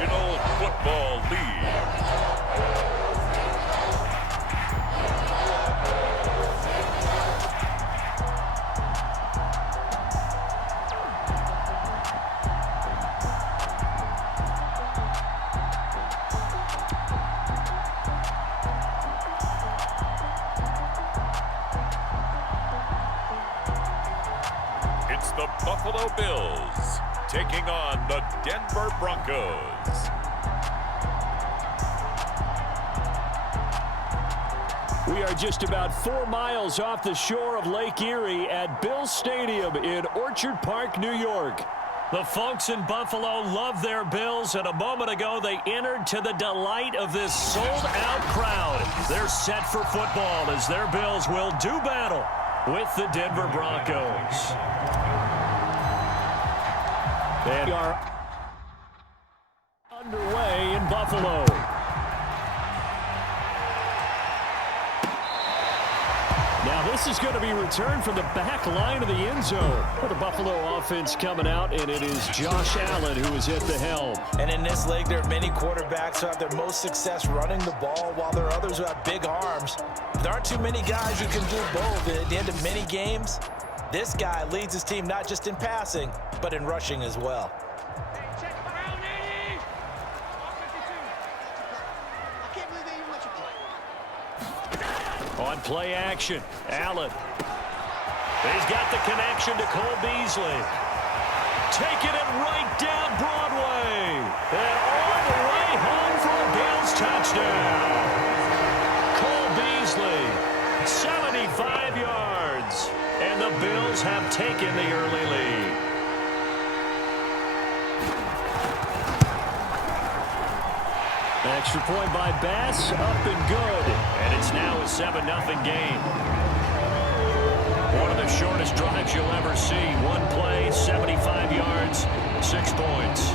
National Football League. It's the Buffalo Bills taking on the Denver Broncos. We are just about 4 miles off the shore of Lake Erie at Bills Stadium in Orchard Park, New York. The folks in Buffalo love their Bills, and a moment ago they entered to the delight of this sold-out crowd. They're set for football as their Bills will do battle with the Denver Broncos. They are underway in Buffalo. Now this is going to be returned from the back line of the end zone. For the Buffalo offense coming out, and it is Josh Allen who is at the helm. And in this league, there are many quarterbacks who have their most success running the ball, while there are others who have big arms. There aren't too many guys who can do both. And at the end of many games, this guy leads his team not just in passing, but in rushing as well. On play action, Allen. He's got the connection to Cole Beasley. Taking it right down Broadway. And all the way home for a Bills touchdown. Cole Beasley, 75 yards. And the Bills have taken the early lead. Extra point by Bass, up and good. And it's now a 7-0 game. One of the shortest drives you'll ever see. One play, 75 yards, 6 points.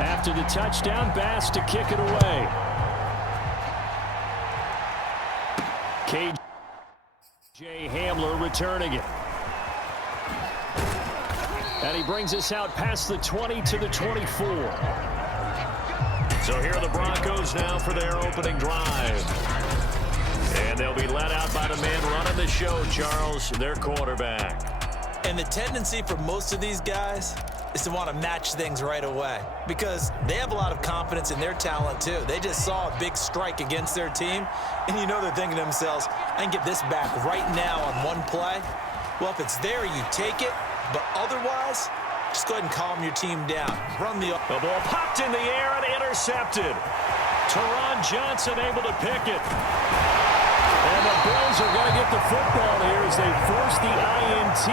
After the touchdown, Bass to kick it away. K.J. Hamler returning it. And he brings us out past the 20 to the 24. So here are the Broncos now for their opening drive. And they'll be led out by the man running the show, Charles, their quarterback. And the tendency for most of these guys is to want to match things right away because they have a lot of confidence in their talent too. They just saw a big strike against their team, and you know they're thinking to themselves, I can get this back right now on one play. Well, if it's there, you take it, but otherwise, just go ahead and calm your team down. Run the ball popped in the air and intercepted. Teron Johnson able to pick it. And the Bills are going to get the football here as they force the INT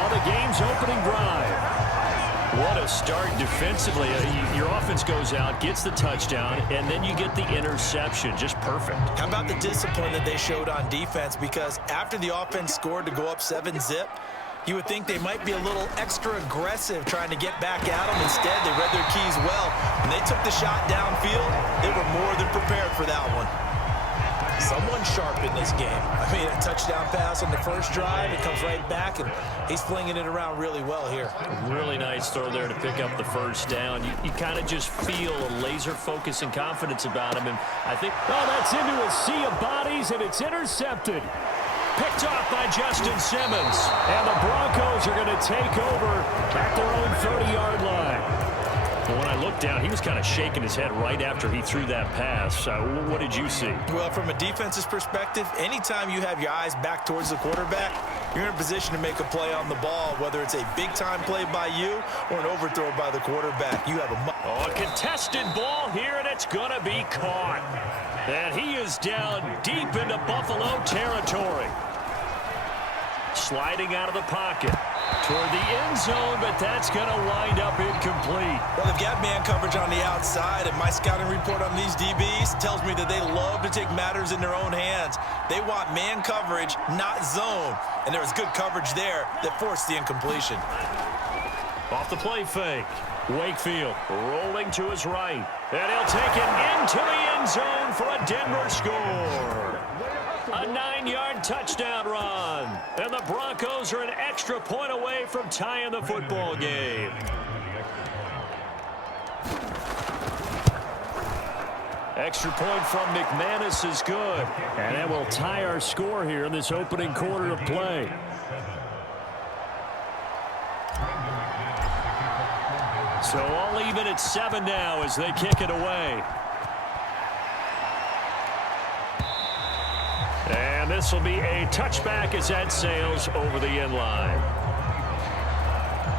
on the game's opening drive. What a start defensively. Your offense goes out, gets the touchdown, and then you get the interception. Just perfect. How about the discipline that they showed on defense? Because after the offense scored to go up 7-zip, you would think they might be a little extra aggressive trying to get back at them. Instead, they read their keys well. When they took the shot downfield, they were more than prepared for that one. Someone sharp in this game. I mean, a touchdown pass on the first drive. It comes right back, and he's flinging it around really well here. Really nice throw there to pick up the first down. You kind of just feel a laser focus and confidence about him. And I think, oh, that's into a sea of bodies, and it's intercepted. Picked off by Justin Simmons. And the Broncos are going to take over at their own 30-yard line. But when I looked down, he was kind of shaking his head right after he threw that pass. What did you see? Well, from a defense's perspective, anytime you have your eyes back towards the quarterback, you're in a position to make a play on the ball, whether it's a big-time play by you or an overthrow by the quarterback. You have a contested ball here, and it's going to be caught. And he is down deep into Buffalo territory. Sliding out of the pocket toward the end zone, but that's going to wind up incomplete. Well, they've got man coverage on the outside, and my scouting report on these DBs tells me that they love to take matters in their own hands. They want man coverage, not zone, and there was good coverage there that forced the incompletion. Off the play fake. Wakefield rolling to his right. And he'll take it into the end zone for a Denver score. A 9-yard touchdown run. And the Broncos are an extra point away from tying the football game. Extra point from McManus is good. And that will tie our score here in this opening quarter of play. So all even at 7 now as they kick it away. And this will be a touchback as that sails over the end line.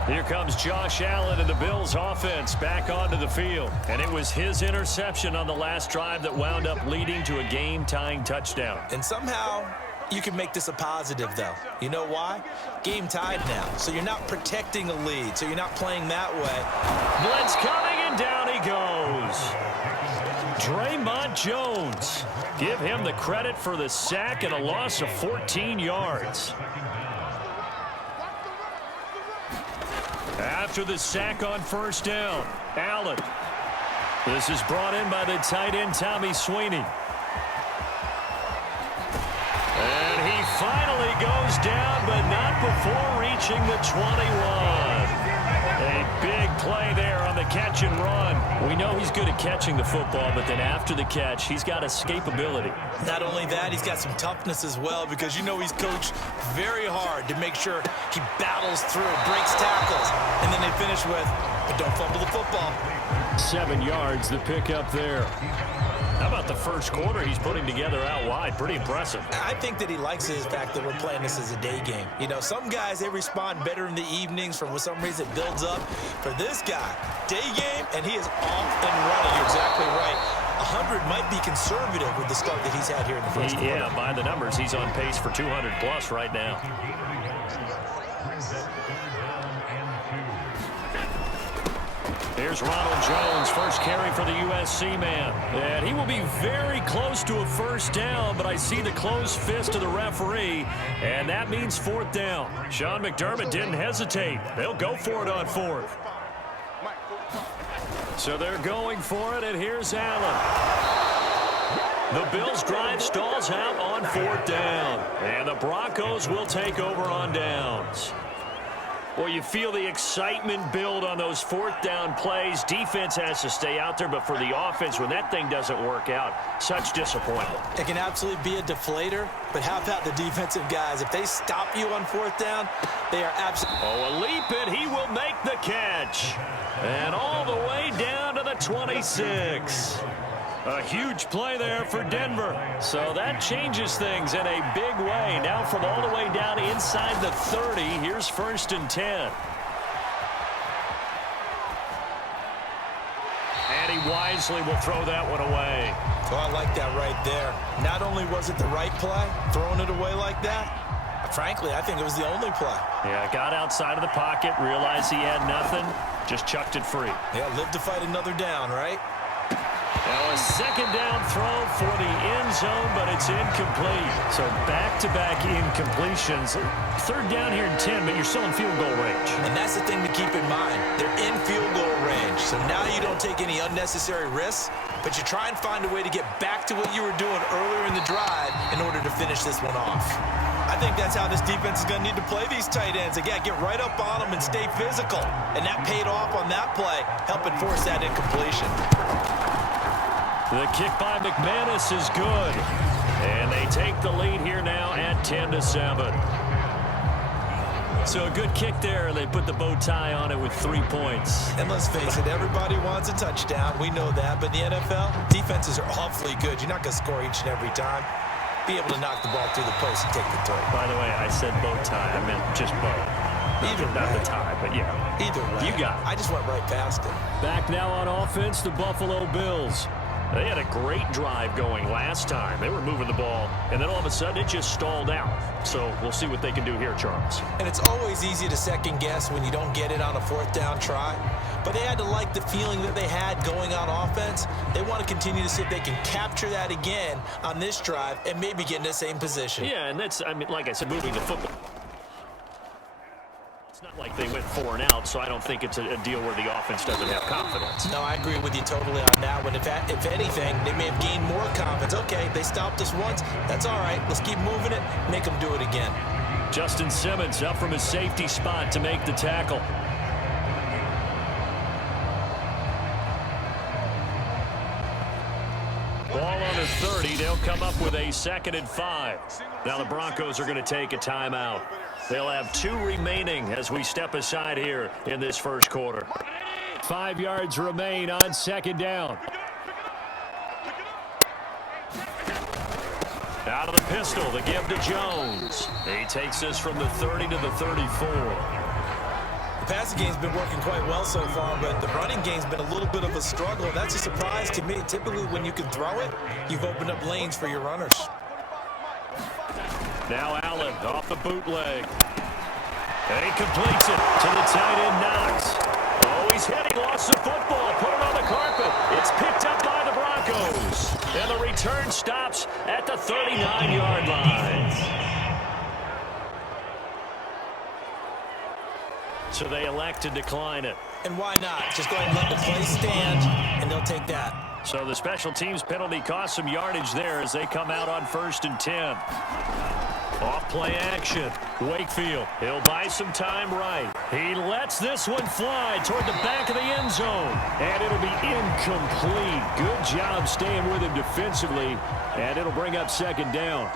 Here comes Josh Allen and the Bills offense back onto the field. And it was his interception on the last drive that wound up leading to a game-tying touchdown. And somehow you can make this a positive, though. You know why? Game tied now, so you're not protecting a lead, so you're not playing that way. Blitz coming, and down he goes. Draymond Jones. Give him the credit for the sack and a loss of 14 yards. After the sack on first down, Allen. This is brought in by the tight end, Tommy Sweeney. And he finally goes down, but not before reaching the 21. A big play there on the catch and run. We know he's good at catching the football, but then after the catch, he's got escapability. Not only that, he's got some toughness as well, because you know he's coached very hard to make sure he battles through, breaks tackles, and then they finish with, but don't fumble the football. 7 yards, the pickup there. How about the first quarter he's putting together out wide? Pretty impressive. I think that he likes the fact that we're playing this as a day game. You know, some guys, they respond better in the evenings. For some reason, it builds up. For this guy, day game, and he is off and running. You're exactly right. 100 might be conservative with the start that he's had here in the first quarter. Yeah, by the numbers, he's on pace for 200-plus right now. Here's Ronald Jones, first carry for the USC man. And he will be very close to a first down, but I see the closed fist of the referee, and that means fourth down. Sean McDermott didn't hesitate. They'll go for it on fourth. So they're going for it, and here's Allen. The Bills drive stalls out on fourth down, and the Broncos will take over on downs. Well, you feel the excitement build on those fourth down plays. Defense has to stay out there, but for the offense, when that thing doesn't work out, such disappointment. It can absolutely be a deflator, but how about the defensive guys? If they stop you on fourth down, they are absolutely... Oh, a leap, and he will make the catch. And all the way down to the 26. A huge play there for Denver. So that changes things in a big way. Now from all the way down inside the 30, here's 1st and 10. And he wisely will throw that one away. Oh, I like that right there. Not only was it the right play, throwing it away like that, frankly, I think it was the only play. Yeah, got outside of the pocket, realized he had nothing, just chucked it free. Yeah, live to fight another down, right? Now a second down throw for the end zone, but it's incomplete. So back-to-back incompletions. Third down here in 10, but you're still in field goal range. And that's the thing to keep in mind. They're in field goal range. So now you don't take any unnecessary risks, but you try and find a way to get back to what you were doing earlier in the drive in order to finish this one off. I think that's how this defense is going to need to play these tight ends. Again, get right up on them and stay physical. And that paid off on that play, helping force that incompletion. The kick by McManus is good. And they take the lead here now at 10-7. So a good kick there. They put the bow tie on it with 3 points. And let's face it, everybody wants a touchdown. We know that. But in the NFL, defenses are awfully good. You're not going to score each and every time. Be able to knock the ball through the post and take the throw. By the way, I said bow tie. I meant just bow. Either Not way. the tie, but yeah. Either way. You got it. I just went right past it. Back now on offense, the Buffalo Bills. They had a great drive going last time. They were moving the ball, and then all of a sudden it just stalled out. So we'll see what they can do here, Charles. And it's always easy to second guess when you don't get it on a fourth down try. But they had to like the feeling that they had going on offense. They want to continue to see if they can capture that again on this drive and maybe get in the same position. Yeah, and that's, I mean, like I said, moving the football. It's not like They went 4 and out, so I don't think it's a deal where the offense doesn't have confidence. No, I agree with you totally on that one. If anything, they may have gained more confidence. Okay, they stopped us once. That's all right. Let's keep moving it. Make them do it again. Justin Simmons up from his safety spot to make the tackle. Ball on the 30. They'll come up with a 2nd and 5. Now the Broncos are going to take a timeout. They'll have 2 remaining as we step aside here in this first quarter. 5 yards remain on 2nd down. Out of the pistol, the give to Jones. He takes this from the 30 to the 34. The passing game's been working quite well so far, but the running game's been a little bit of a struggle. That's a surprise to me. Typically, when you can throw it, you've opened up lanes for your runners. Now Allen off the bootleg. And he completes it to the tight end, Knox. Oh, he's hit. He lost the football. Put it on the carpet. It's picked up by the Broncos. And the return stops at the 39-yard line. So they elect to decline it. And why not? Just go ahead and let the play stand, and they'll take that. So the special teams penalty cost some yardage there as they come out on 1st and 10. Off play action. Wakefield, he'll buy some time right. He lets this one fly toward the back of the end zone. And it'll be incomplete. Good job staying with him defensively. And it'll bring up 2nd down.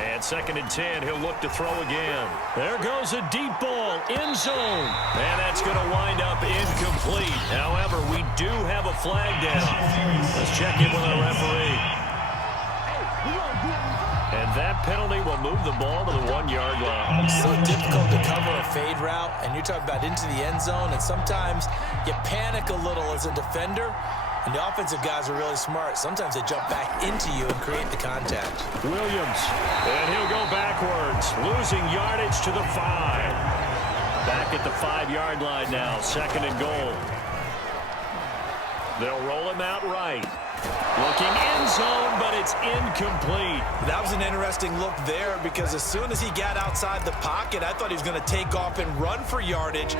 And 2nd and 10, he'll look to throw again. There goes a deep ball, end zone. And that's going to wind up incomplete. However, we do have a flag down. Let's check in with our referee. And that penalty will move the ball to the 1-yard line. It's so difficult to cover a fade route, and you're talking about into the end zone, and sometimes you panic a little as a defender. And the offensive guys are really smart. Sometimes they jump back into you and create the contact. Williams, and he'll go backwards, losing yardage to the 5. Back at the 5-yard line now, 2nd and goal. They'll roll him out right. Looking end zone, but it's incomplete. That was an interesting look there because as soon as he got outside the pocket, I thought he was going to take off and run for yardage.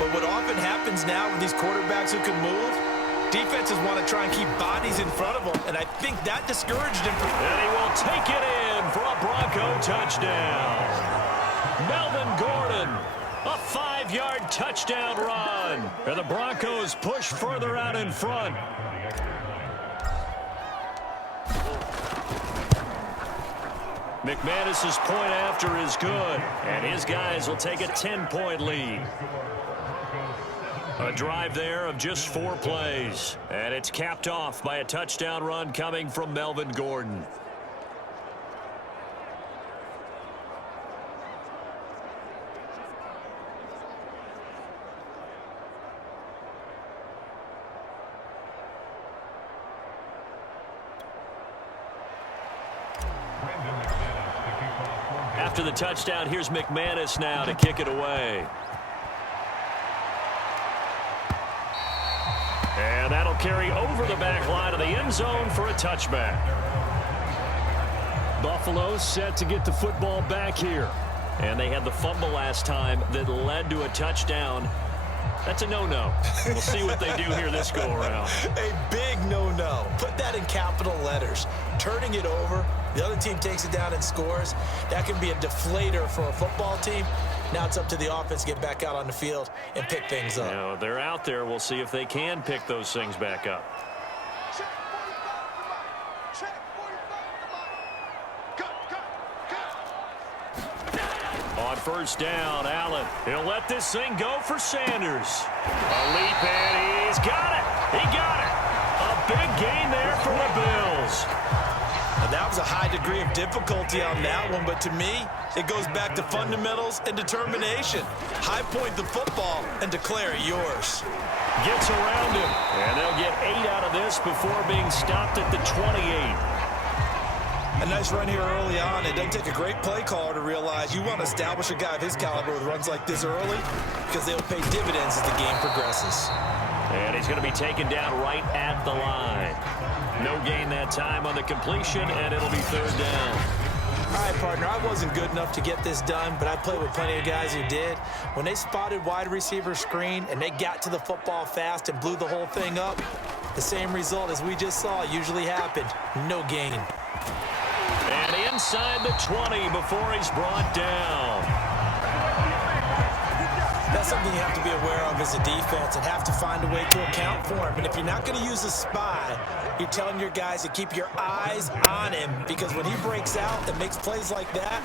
But what often happens now with these quarterbacks who can move, defenses want to try and keep bodies in front of them, and I think that discouraged him. And he will take it in for a Bronco touchdown. Melvin Gordon, a 5-yard touchdown run. And the Broncos push further out in front. McManus's point after is good, and his guys will take a 10-point lead. A drive there of just 4 plays, and it's capped off by a touchdown run coming from Melvin Gordon. After the touchdown, here's McManus now to kick it away. And that'll carry over the back line of the end zone for a touchback. Buffalo set to get the football back here. And they had the fumble last time that led to a touchdown. That's a no-no. We'll see what they do here this go-around. A big no-no. Put that in capital letters. Turning it over, the other team takes it down and scores. That can be a deflator for a football team. Now it's up to the offense to get back out on the field and pick things up. Now, they're out there. We'll see if they can pick those things back up. On 1st down, Allen. He'll let this thing go for Sanders. A leap, and he's got it. He got it. A big gain there for the Bills. And that was a high degree of difficulty on that one, but to me, it goes back to fundamentals and determination. High point the football and declare it yours. Gets around him, and they'll get 8 out of this before being stopped at the 28. A nice run here early on. It doesn't take a great play caller to realize you want to establish a guy of his caliber with runs like this early because they'll pay dividends as the game progresses. And he's going to be taken down right at the line. No gain that time on the completion, and it'll be 3rd down. All right, partner, I wasn't good enough to get this done, but I played with plenty of guys who did. When they spotted wide receiver screen and they got to the football fast and blew the whole thing up, the same result as we just saw usually happened. No gain. And inside the 20 before he's brought down. That's something you have to be aware of as a defense and have to find a way to account for him. And if you're not going to use a spy, you're telling your guys to keep your eyes on him, because when he breaks out and makes plays like that,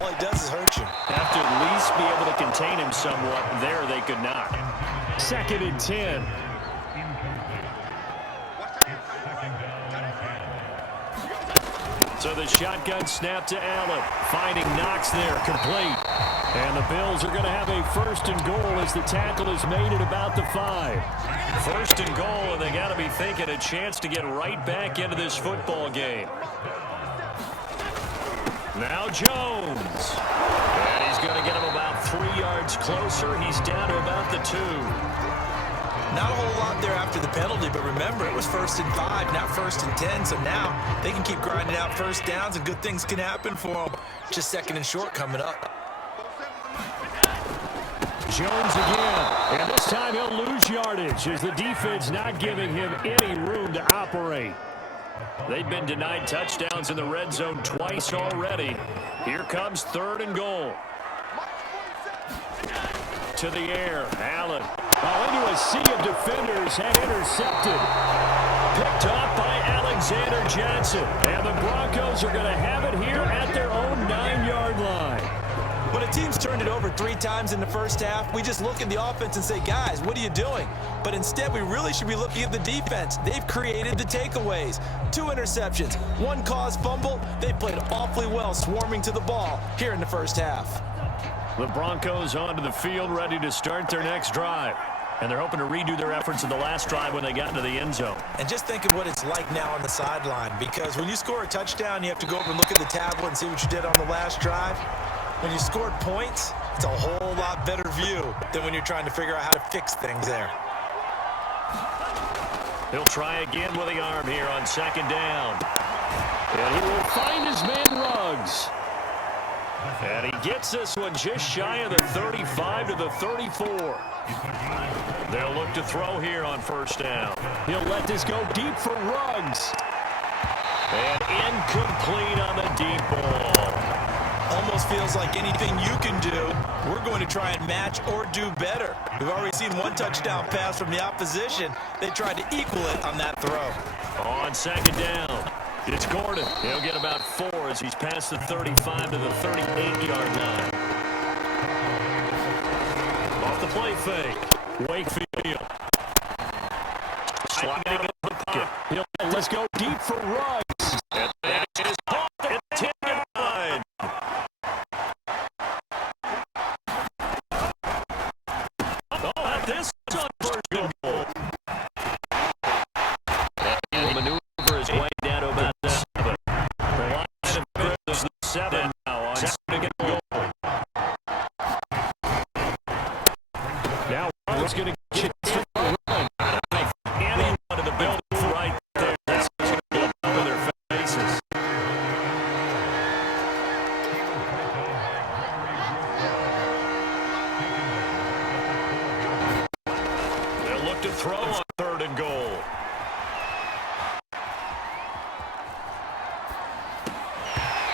all he does is hurt you. Have to at least be able to contain him somewhat. There they could not. 2nd and 10. So the shotgun snap to Allen. Finding Knox there, complete. And the Bills are going to have a 1st and goal as the tackle is made at about the 5. 1st and goal, and they got to be thinking a chance to get right back into this football game. Now Jones. And he's going to get him about 3 yards closer. He's down to about the 2. Not a whole lot there after the penalty, but remember, it was 1st and 5, not 1st and 10. So now they can keep grinding out first downs, and good things can happen for them. Just 2nd and short coming up. Jones again, and this time he'll lose yardage as the defense not giving him any room to operate. They've been denied touchdowns in the red zone twice already. Here comes 3rd and goal. To the air, Allen. Into a sea of defenders and intercepted. Picked off by Alexander Johnson. And the Broncos are going to have it here at their own 9-yard line. When a team's turned it over 3 times in the first half, we just look at the offense and say, guys, what are you doing? But instead, we really should be looking at the defense. They've created the takeaways. 2 interceptions, 1 caused fumble. They played awfully well swarming to the ball here in the first half. The Broncos onto the field, ready to start their next drive. And they're hoping to redo their efforts in the last drive when they got into the end zone. And just think of what it's like now on the sideline, because when you score a touchdown, you have to go over and look at the tablet and see what you did on the last drive. When you scored points, it's a whole lot better view than when you're trying to figure out how to fix things there. He'll try again with the arm here on 2nd down. And he will find his man Ruggs. And he gets this one just shy of the 35 to the 34. They'll look to throw here on 1st down. He'll let this go deep for Ruggs. And incomplete on the deep ball. Almost feels like anything you can do, we're going to try and match or do better. We've already seen 1 touchdown pass from the opposition. They tried to equal it on that throw. On 2nd down, it's Gordon. He'll get about 4 as he's past the 35 to the 38-yard line. Off the play fake, Wakefield. Sliding in the pocket. Let's go deep for Ruggs. And that is caught at the 10-yard line. Oh, this is on 1st goal. And he will maneuver his way down to about the 7. The line of scrimmage is the 7 now on 2nd goal. Now Ruggs going to get you to the run. Anyone in the building right there. That's going to go up in their faces. They'll look to throw on 3rd and goal.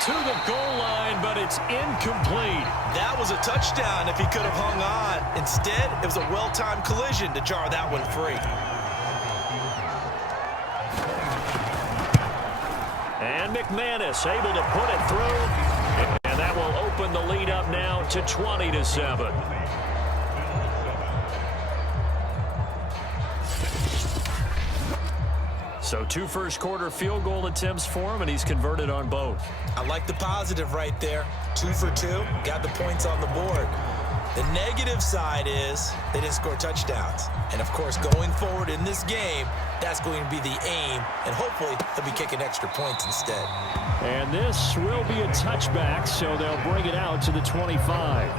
To the goal line, but it's incomplete. That was a touchdown if he could have hung on. Instead, it was a well-timed collision to jar that one free. And McManus able to put it through. And that will open the lead up now to 20-7. So 2 first-quarter field goal attempts for him, and he's converted on both. I like the positive right there. 2 for 2, got the points on the board. The negative side is they didn't score touchdowns. And, of course, going forward in this game, that's going to be the aim, and hopefully they'll be kicking extra points instead. And this will be a touchback, so they'll bring it out to the 25.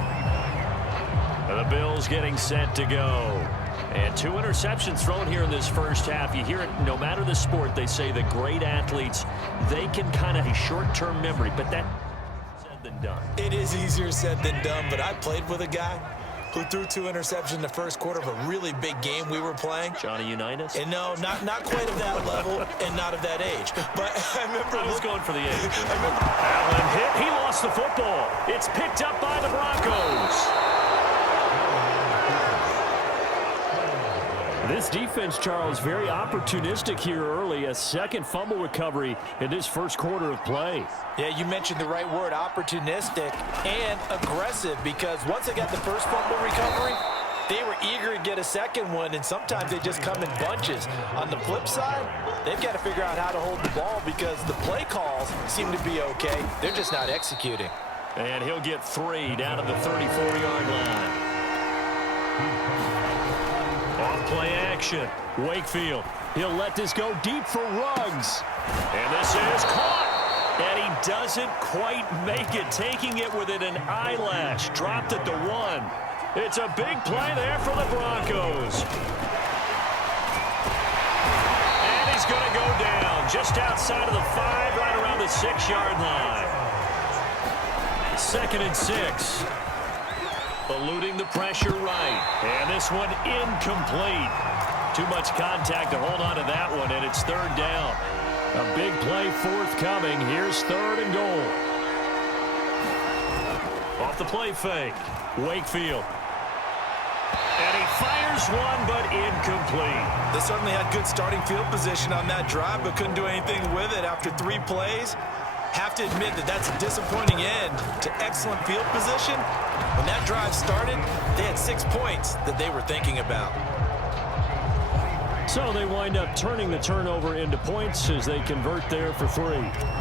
The Bills getting set to go. And 2 interceptions thrown here in this first half. You hear it, no matter the sport, they say the great athletes, they can kind of have short-term memory, but that than done. It is easier said than done, but I played with a guy who threw 2 interceptions in the first quarter of a really big game we were playing. Johnny Unitas? And no, not quite of that level and not of that age. But I remember... I was going for the age. Allen hit. He lost the football. It's picked up by the Broncos. This defense, Charles, very opportunistic here early. A second fumble recovery in this first quarter of play. Yeah, you mentioned the right word, opportunistic and aggressive, because once they got the first fumble recovery, they were eager to get a second one, and sometimes they just come in bunches. On the flip side, they've got to figure out how to hold the ball because the play calls seem to be okay. They're just not executing. And he'll get 3 down to the 34-yard line. Off-play action. Wakefield. He'll let this go deep for Ruggs. And this is caught. And he doesn't quite make it, taking it within an eyelash. Dropped at the 1. It's a big play there for the Broncos. And he's going to go down just outside of the 5, right around the 6-yard line. 2nd and 6. Eluding the pressure right. And this one incomplete. Too much contact to hold on to that one, and it's 3rd down. A big play forthcoming. Here's 3rd and goal. Off the play fake. Wakefield. And he fires one, but incomplete. They certainly had good starting field position on that drive, but couldn't do anything with it after 3 plays. Have to admit that that's a disappointing end to excellent field position. When that drive started, they had 6 points that they were thinking about. So they wind up turning the turnover into points as they convert there for 3.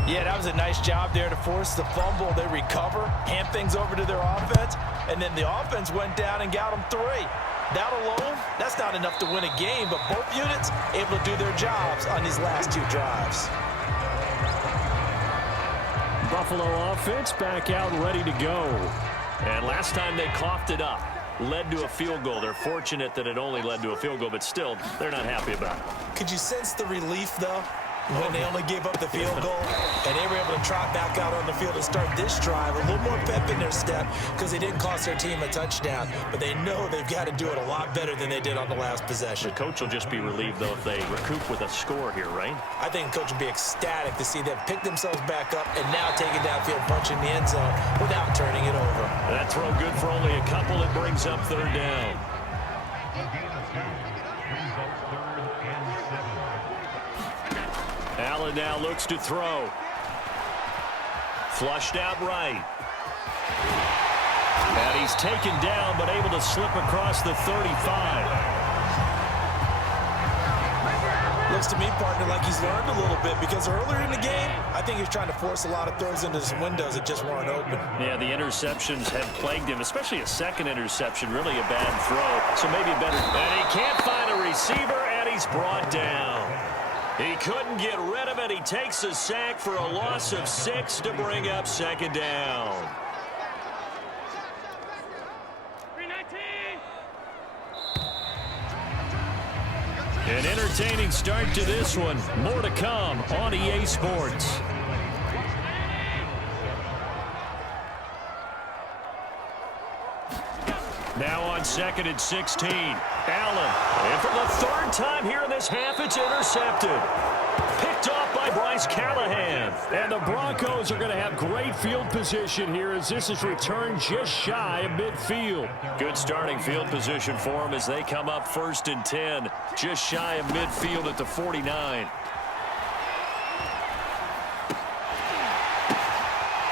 Yeah, that was a nice job there to force the fumble. They recover, hand things over to their offense, and then the offense went down and got them 3. That alone, that's not enough to win a game, but both units able to do their jobs on these last 2 drives. Buffalo offense back out ready to go. And last time they coughed it up, led to a field goal. They're fortunate that it only led to a field goal, but still, they're not happy about it. Could you sense the relief, though, when they only gave up the field goal and they were able to trot back out on the field and start this drive? A little more pep in their step because they didn't cost their team a touchdown, but they know they've got to do it a lot better than they did on the last possession. The coach will just be relieved, though, if they recoup with a score here, right? I think the coach will be ecstatic to see them pick themselves back up and now take it downfield, punching the end zone without turning it over. That throw good for only a couple. It brings up 3rd down. Allen now looks to throw. Flushed out right. And he's taken down, but able to slip across the 35. Looks to me, partner, like he's learned a little bit because earlier in the game, I think he was trying to force a lot of throws into some windows that just weren't open. Yeah, the interceptions had plagued him, especially a second interception, really a bad throw. So maybe a better. And he can't find a receiver, and he's brought down. He couldn't get rid of it. He takes a sack for a loss of 6 to bring up 2nd down. An entertaining start to this one. More to come on EA Sports. Now on 2nd and 16. Allen. And for the 3rd time here in this half, it's intercepted. Picked off by Bryce Callahan. And the Broncos are going to have great field position here as this is returned just shy of midfield. Good starting field position for them as they come up 1st and 10. Just shy of midfield at the 49.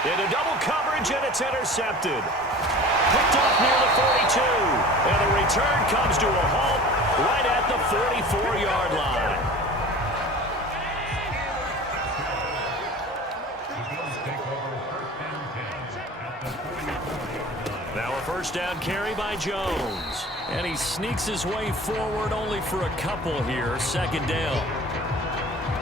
Into double coverage, and it's intercepted. Picked off near the 42. And the return comes to a halt right at the 44-yard line. Now a 1st down carry by Jones. And he sneaks his way forward only for a couple here. 2nd down.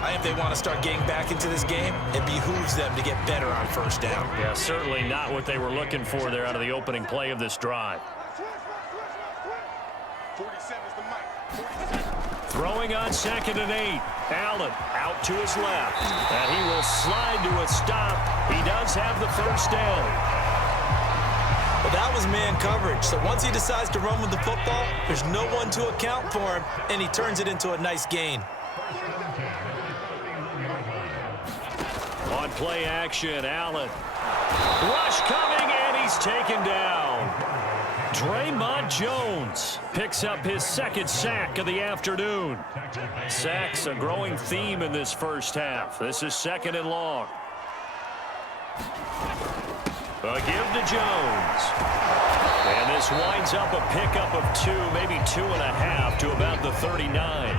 I think they want to start getting back into this game. It behooves them to get better on 1st down. Yeah, certainly not what they were looking for there out of the opening play of this drive. Throwing on 2nd and 8. Allen out to his left. And he will slide to a stop. He does have the first down. Well, that was man coverage. So once he decides to run with the football, there's no one to account for him, and he turns it into a nice gain. On play action, Allen. Rush coming, and he's taken down. Draymond Jones picks up his second sack of the afternoon. Sacks a growing theme in this first half. This is 2nd and long. A give to Jones. And this winds up a pickup of 2, maybe 2.5 to about the 39.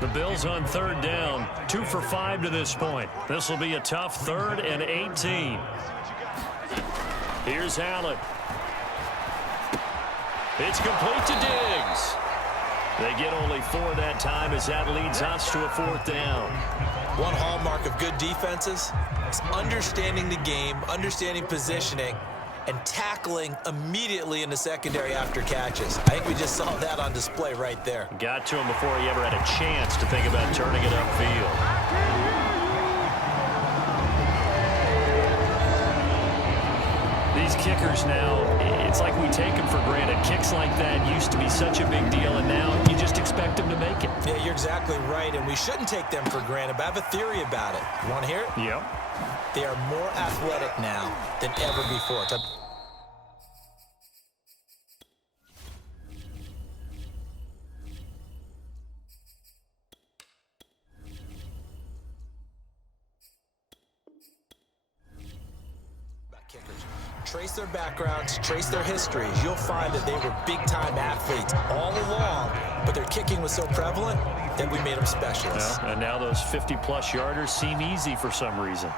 The Bills on 3rd down, 2 for 5 to this point. This will be a tough 3rd and 18. Here's Allen. It's complete to Diggs. They get only 4 that time as that leads us to a 4th down. One hallmark of good defenses is understanding the game, understanding positioning, and tackling immediately in the secondary after catches. I think we just saw that on display right there. Got to him before he ever had a chance to think about turning it upfield. These kickers now, it's like we take them for granted. Kicks like that used to be such a big deal, and now you just expect them to make it. Yeah, you're exactly right, and we shouldn't take them for granted, but I have a theory about it. You want to hear it? Yep. They are more athletic now than ever before. Trace their backgrounds, trace their histories, you'll find that they were big-time athletes all along, but their kicking was so prevalent that we made them specialists. Well, and now those 50-plus yarders seem easy for some reason.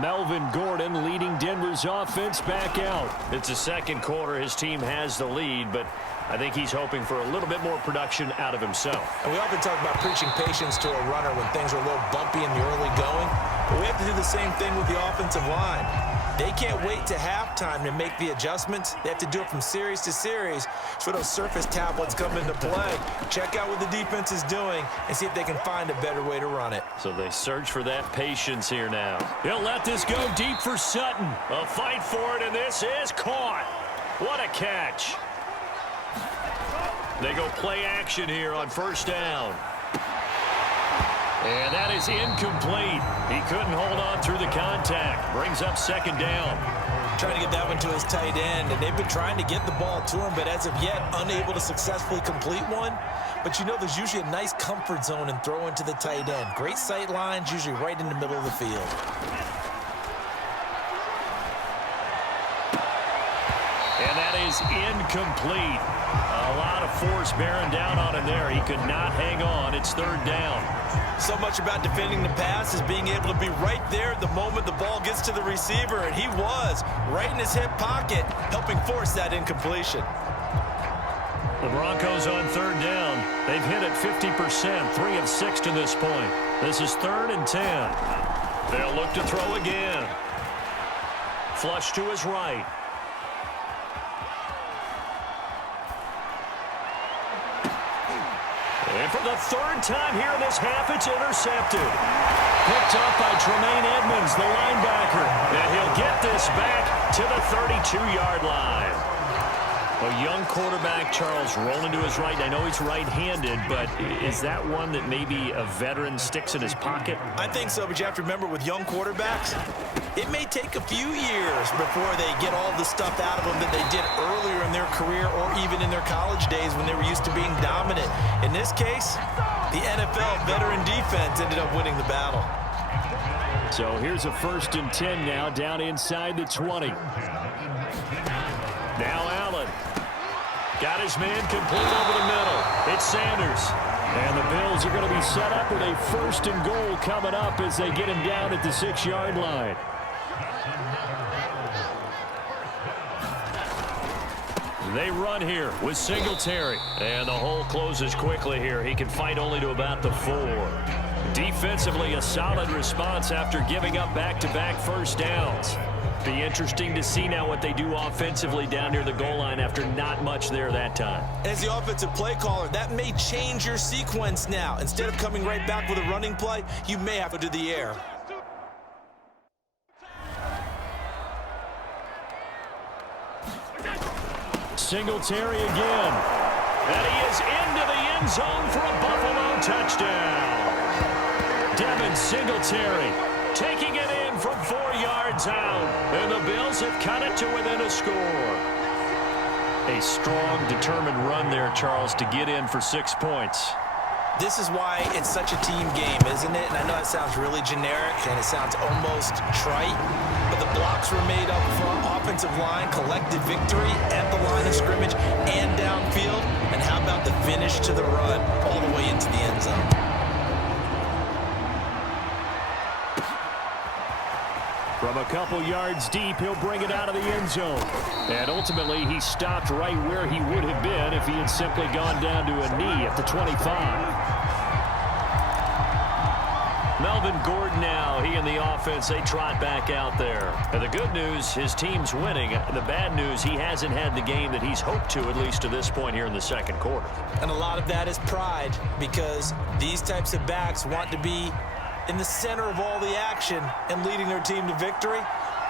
Melvin Gordon leading Denver's offense back out. It's the second quarter. His team has the lead, but I think he's hoping for a little bit more production out of himself. And we often talk about preaching patience to a runner when things are a little bumpy in the early going, but we have to do the same thing with the offensive line. They can't wait to halftime to make the adjustments. They have to do it from series to series so those surface tablets come into play. Check out what the defense is doing and see if they can find a better way to run it. So they search for that patience here now. He'll let this go deep for Sutton. A fight for it, and this is caught. What a catch. They go play action here on 1st down. And that is incomplete. He couldn't hold on through the contact. Brings up 2nd down. Trying to get that one to his tight end, and they've been trying to get the ball to him, but as of yet, unable to successfully complete one. But you know, there's usually a nice comfort zone in throwing to the tight end. Great sight lines, usually right in the middle of the field. And that is incomplete. A lot of force bearing down on him there. He could not hang on. It's 3rd down. So much about defending the pass is being able to be right there at the moment the ball gets to the receiver, and he was right in his hip pocket, helping force that incompletion. The Broncos on 3rd down. They've hit it 50%, 3 of 6 to this point. This is 3rd and 10. They'll look to throw again. Flush to his right. And for the 3rd time here in this half, it's intercepted. Picked up by Tremaine Edmonds, the linebacker. And he'll get this back to the 32-yard line. A young quarterback, Charles, rolling to his right. I know he's right-handed, but is that one that maybe a veteran sticks in his pocket? I think so, but you have to remember with young quarterbacks, it may take a few years before they get all the stuff out of them that they did earlier in their career or even in their college days when they were used to being dominant. In this case, the NFL veteran defense ended up winning the battle. So here's a 1st and 10 now, down inside the 20. Now Allen. Got his man complete over the middle. It's Sanders. And the Bills are going to be set up with a 1st and goal coming up as they get him down at the 6-yard line. They run here with Singletary. And the hole closes quickly here. He can fight only to about the 4. Defensively, a solid response after giving up back-to-back 1st downs. Be interesting to see now what they do offensively down near the goal line after not much there that time. As the offensive play caller, that may change your sequence now. Instead of coming right back with a running play, you may have to do the air. Singletary again. And he is into the end zone for a Buffalo touchdown. Devin Singletary taking it in from 4 yards out. And the Bills have cut it to within a score. A strong, determined run there, Charles, to get in for 6 points. This is why it's such a team game, isn't it? And I know it sounds really generic and it sounds almost trite, but the blocks were made up front, offensive line, collected victory at the line of scrimmage and downfield. And how about the finish to the run all the way into the end zone? From a couple yards deep, he'll bring it out of the end zone. And ultimately, he stopped right where he would have been if he had simply gone down to a knee at the 25. Melvin Gordon now, he and the offense, they trot back out there. And the good news, his team's winning. The bad news, he hasn't had the game that he's hoped to, at least to this point here in the second quarter. And a lot of that is pride, because these types of backs want to be in the center of all the action and leading their team to victory.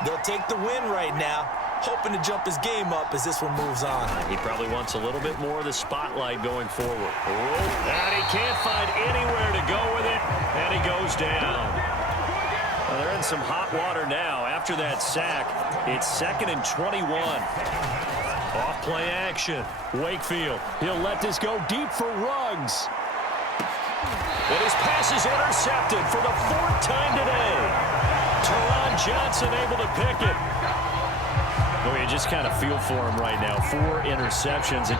They'll take the win right now, hoping to jump his game up as this one moves on. He probably wants a little bit more of the spotlight going forward. And he can't find anywhere to go with it, and he goes down. Well, they're in some hot water now. After that sack, it's 2nd and 21. Off play action. Wakefield, he'll let this go deep for Ruggs. And his pass is intercepted for the 4th time today. Teron Johnson able to pick it. Well, you just kind of feel for him right now. 4 interceptions. And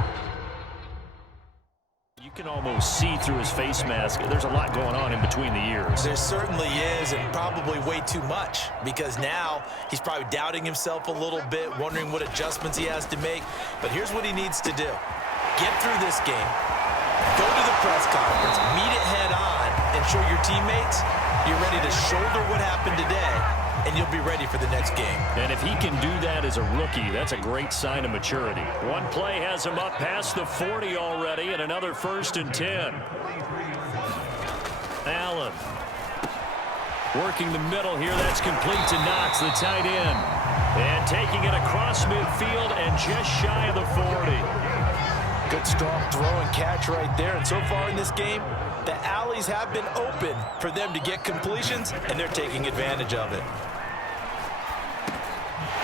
you can almost see through his face mask. There's a lot going on in between the ears. There certainly is, and probably way too much, because now he's probably doubting himself a little bit, wondering what adjustments he has to make. But here's what he needs to do. Get through this game. Go to the press conference, meet it head on, and show your teammates you're ready to shoulder what happened today, and you'll be ready for the next game. And if he can do that as a rookie, that's a great sign of maturity. One play has him up past the 40 already, and another 1st and 10. Allen working the middle here. That's complete to Knox, the tight end. And taking it across midfield and just shy of the 40. Good strong throw and catch right there. And so far in this game, the alleys have been open for them to get completions, and they're taking advantage of it.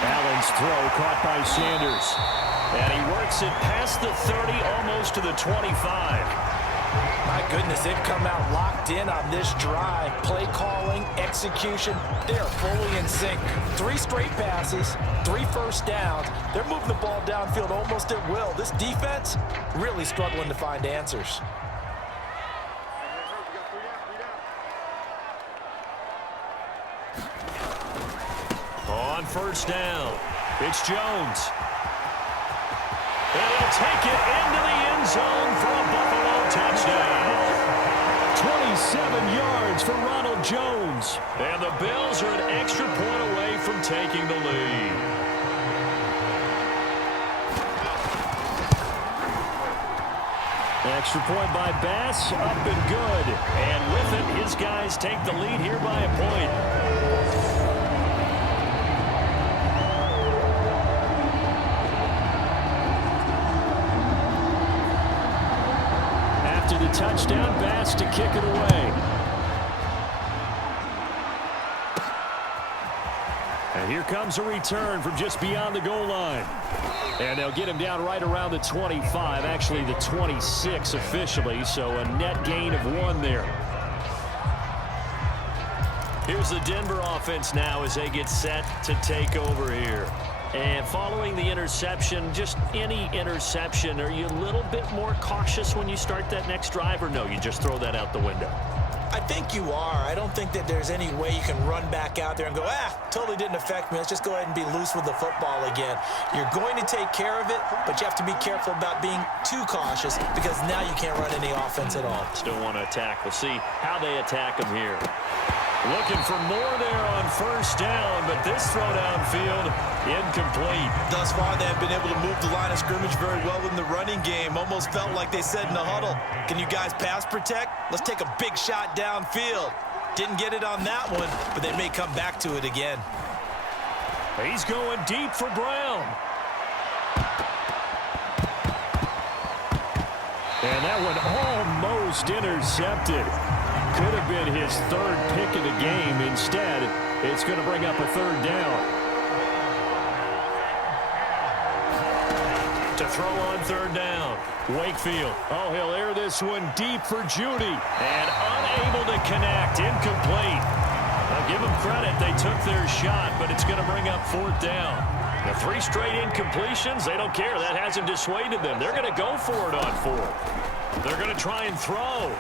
Allen's throw caught by Sanders. And he works it past the 30, almost to the 25. My goodness, they've come out locked in on this drive. Play calling, execution, they are fully in sync. 3 straight passes, 3 first downs. They're moving the ball downfield almost at will. This defense really struggling to find answers. On 1st down, it's Jones. And he'll take it into the end zone for a Buffalo touchdown. 27 yards for Ronald Jones. And the Bills are an extra point away from taking the lead. Extra point by Bass, up and good. And with it, his guys take the lead here by a point. The touchdown, Bass to kick it away. And here comes a return from just beyond the goal line. And they'll get him down right around the 25, actually the 26 officially, so a net gain of 1 there. Here's the Denver offense now as they get set to take over here. And following the interception, just any interception, are you a little bit more cautious when you start that next drive, or no, you just throw that out the window? I think you are. I don't think that there's any way you can run back out there and go, totally didn't affect me. Let's just go ahead and be loose with the football again. You're going to take care of it, but you have to be careful about being too cautious, because now you can't run any offense at all. Still want to attack. We'll see how they attack them here. Looking for more there on first down, but this throw downfield incomplete. Thus far, they have been able to move the line of scrimmage very well in the running game. Almost felt like they said in the huddle, can you guys pass protect? Let's take a big shot downfield. Didn't get it on that one, but they may come back to it again. He's going deep for Brown. And that one almost intercepted. Could have been his third pick of the game. Instead, it's going to bring up a third down. To throw on third down, Wakefield. Oh, he'll air this one deep for Judy. And unable to connect, incomplete. I'll give them credit. They took their shot, but it's going to bring up fourth down. The 3 straight incompletions, they don't care. That hasn't dissuaded them. They're going to go for it on fourth. They're going to try and throw.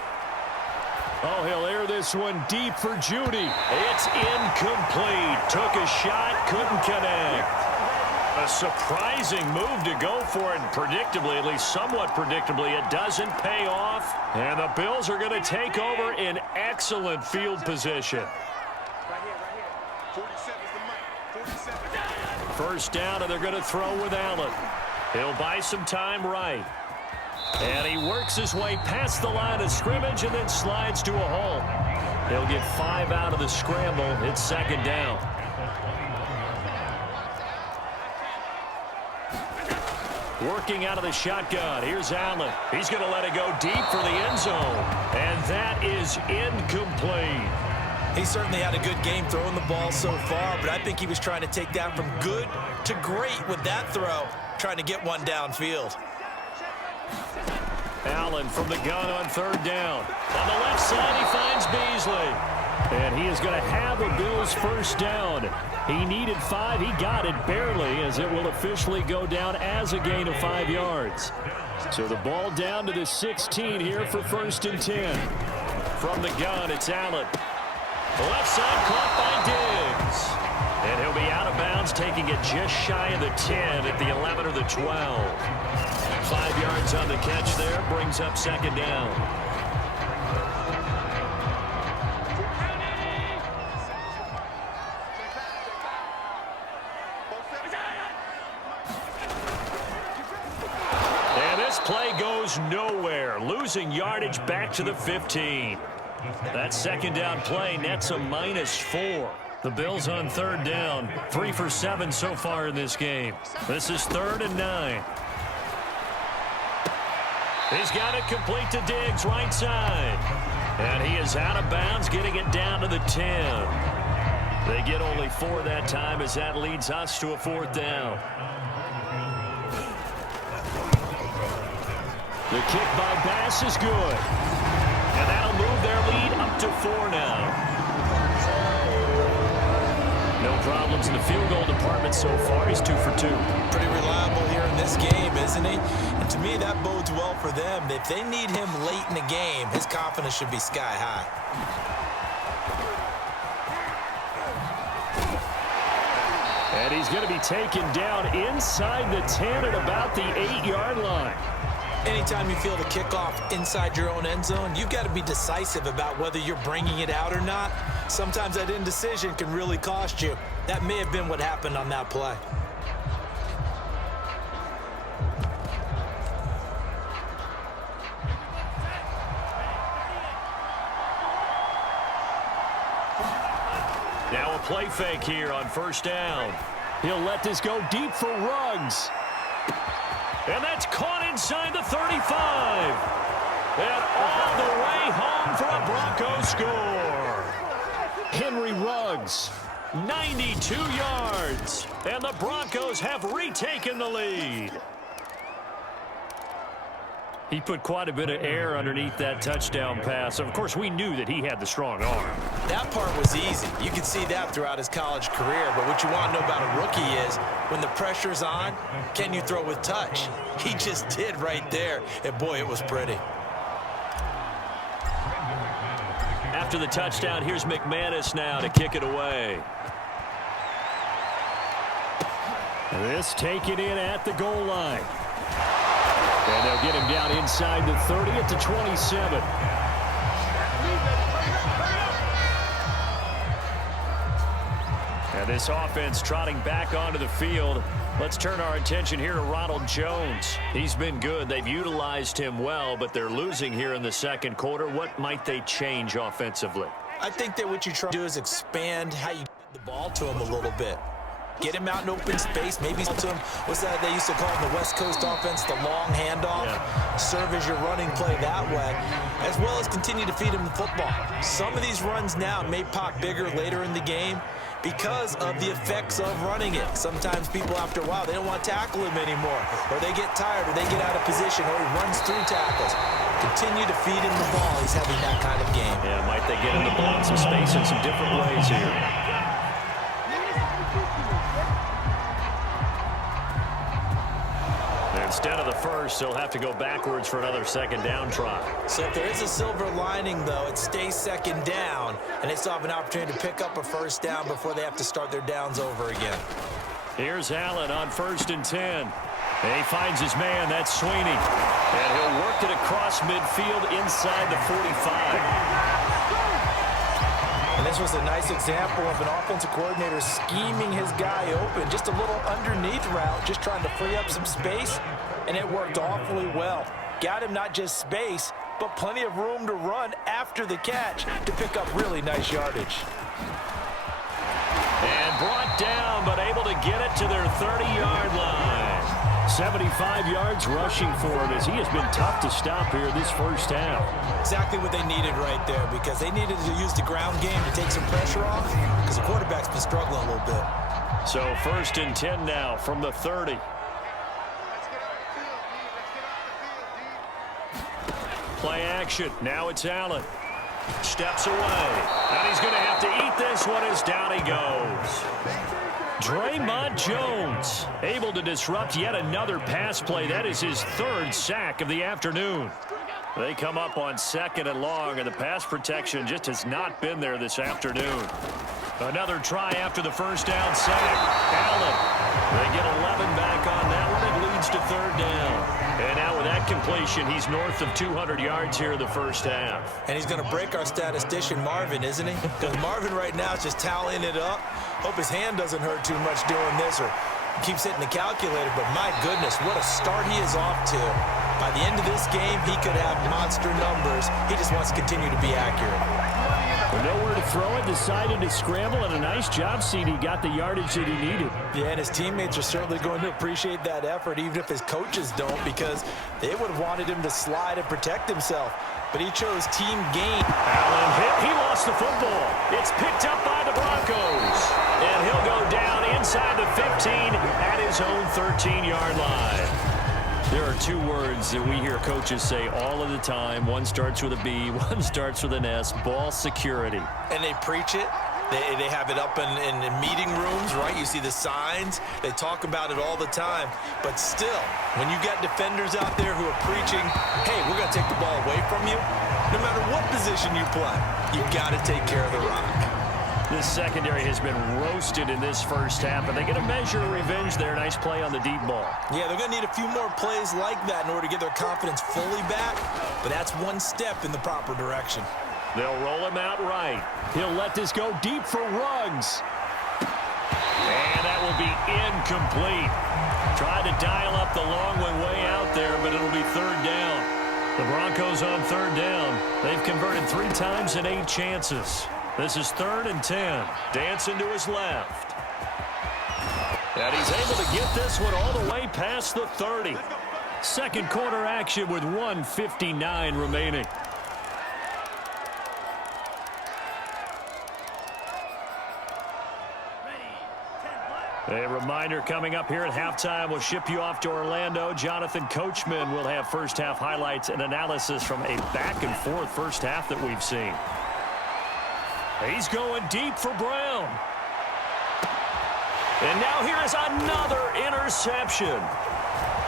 Oh, he'll air this one deep for Judy. It's incomplete. Took a shot, couldn't connect. A surprising move to go for it, and predictably, at least somewhat predictably, it doesn't pay off. And the Bills are going to take over in excellent field position. First down, and they're going to throw with Allen. He'll buy some time right. And he works his way past the line of scrimmage and then slides to a halt. He'll get 5 out of the scramble. It's second down. Working out of the shotgun. Here's Allen. He's going to let it go deep for the end zone. And that is incomplete. He certainly had a good game throwing the ball so far, but I think he was trying to take that from good to great with that throw, trying to get one downfield. Allen from the gun on third down. On the left side, he finds Beasley. And he is going to have a Bills first down. He needed 5. He got it barely, as it will officially go down as a gain of 5 yards. So the ball down to the 16 here for first and 10. From the gun, it's Allen. The left side caught by Diggs. And he'll be out of bounds, taking it just shy of the 10 at the 11 or the 12. 5 yards on the catch there, brings up second down. And this play goes nowhere, losing yardage back to the 15. That second down play nets a -4. The Bills on third down, 3 for 7 so far in this game. This is 3rd and 9. He's got it complete to Diggs, right side. And he is out of bounds, getting it down to the 10. They get only 4 that time, as that leads us to a 4th down. The kick by Bass is good. And that'll move their lead up to 4 now. No problems in the field goal department so far. He's 2 for 2. Pretty reliable here in this game, isn't he? And to me, that bodes well for them. If they need him late in the game, his confidence should be sky high. And he's going to be taken down inside the 10 at about the 8-yard line. Anytime you feel the kickoff inside your own end zone, you've got to be decisive about whether you're bringing it out or not. Sometimes that indecision can really cost you. That may have been what happened on that play. Now a play fake here on first down. He'll let this go deep for Ruggs. And that's caught inside the 35. And all the way home for a Broncos score. Henry Ruggs, 92 yards. And the Broncos have retaken the lead. He put quite a bit of air underneath that touchdown pass. Of course, we knew that he had the strong arm. That part was easy. You could see that throughout his college career. But what you want to know about a rookie is when the pressure's on, can you throw with touch? He just did right there. And, boy, it was pretty. After the touchdown, here's McManus now to kick it away. This taken in at the goal line. And they'll get him down inside the 30 at the 27. And this offense trotting back onto the field. Let's turn our attention here to Ronald Jones. He's been good. They've utilized him well, but they're losing here in the second quarter. What might they change offensively? I think that what you try to do is expand how you get the ball to him a little bit. Get him out in open space, maybe to him. What's that they used to call in the West Coast offense, the long handoff? Yeah. Serve as your running play that way, as well as continue to feed him the football. Some of these runs now may pop bigger later in the game because of the effects of running it. Sometimes people, after a while, they don't want to tackle him anymore, or they get tired, or they get out of position, or he runs through tackles. Continue to feed him the ball. He's having that kind of game. Yeah, might they get him the ball in some space in some different ways here. Instead of the first, they'll have to go backwards for another second down try. So if there is a silver lining, though, it stays second down, and they still have an opportunity to pick up a first down before they have to start their downs over again. Here's Allen on 1st and 10. And he finds his man, that's Sweeney. And he'll work it across midfield inside the 45. And this was a nice example of an offensive coordinator scheming his guy open. Just a little underneath route, just trying to free up some space, and it worked awfully well. Got him not just space, but plenty of room to run after the catch to pick up really nice yardage. And brought down, but able to get it to their 30-yard line. 75 yards rushing for him as he has been tough to stop here this first half. Exactly what they needed right there, because they needed to use the ground game to take some pressure off, because the quarterback's been struggling a little bit. So 1st and 10 now from the 30. Play action. Now it's Allen. Steps away. And he's going to have to eat this one as down he goes. Draymond Jones able to disrupt yet another pass play. That is his 3rd sack of the afternoon. They come up on 2nd and long, and the pass protection just has not been there this afternoon. Another try after the first down sack. Allen. They get 11 back on that one. It leads to 3rd down. And now with that completion, he's north of 200 yards here in the first half. And he's going to break our statistician, Marvin, isn't he? Because Marvin right now is just tallying it up. Hope his hand doesn't hurt too much doing this, or keeps hitting the calculator. But my goodness, what a start he is off to. By the end of this game, he could have monster numbers. He just wants to continue to be accurate. With nowhere to throw it, decided to scramble, and a nice job, CD. Got the yardage that he needed. Yeah, and his teammates are certainly going to appreciate that effort, even if his coaches don't, because they would have wanted him to slide and protect himself. But he chose team gain. Allen hit. He lost the football. It's picked up by the Broncos. And he'll go down inside the 15 at his own 13-yard line. There are 2 words that we hear coaches say all of the time. One starts with a B, one starts with an S. Ball security. And they preach it. They have it up in meeting rooms, right? You see the signs. They talk about it all the time. But still, when you got defenders out there who are preaching, hey, we're going to take the ball away from you, no matter what position you play, you got to take care of the rock. This secondary has been roasted in this first half, and they get a measure of revenge there. Nice play on the deep ball. Yeah, they're going to need a few more plays like that in order to get their confidence fully back, but that's one step in the proper direction. They'll roll him out right. He'll let this go deep for Ruggs. And that will be incomplete. Tried to dial up the long one way out there, but it'll be 3rd down. The Broncos on 3rd down. They've converted 3 times in 8 chances. This is 3rd and 10. Dancing to his left. And he's able to get this one all the way past the 30. Second quarter action with 1:59 remaining. A reminder coming up here at halftime. We'll ship you off to Orlando. Jonathan Coachman will have first half highlights and analysis from a back-and-forth first half that we've seen. He's going deep for Brown. And now here is another interception.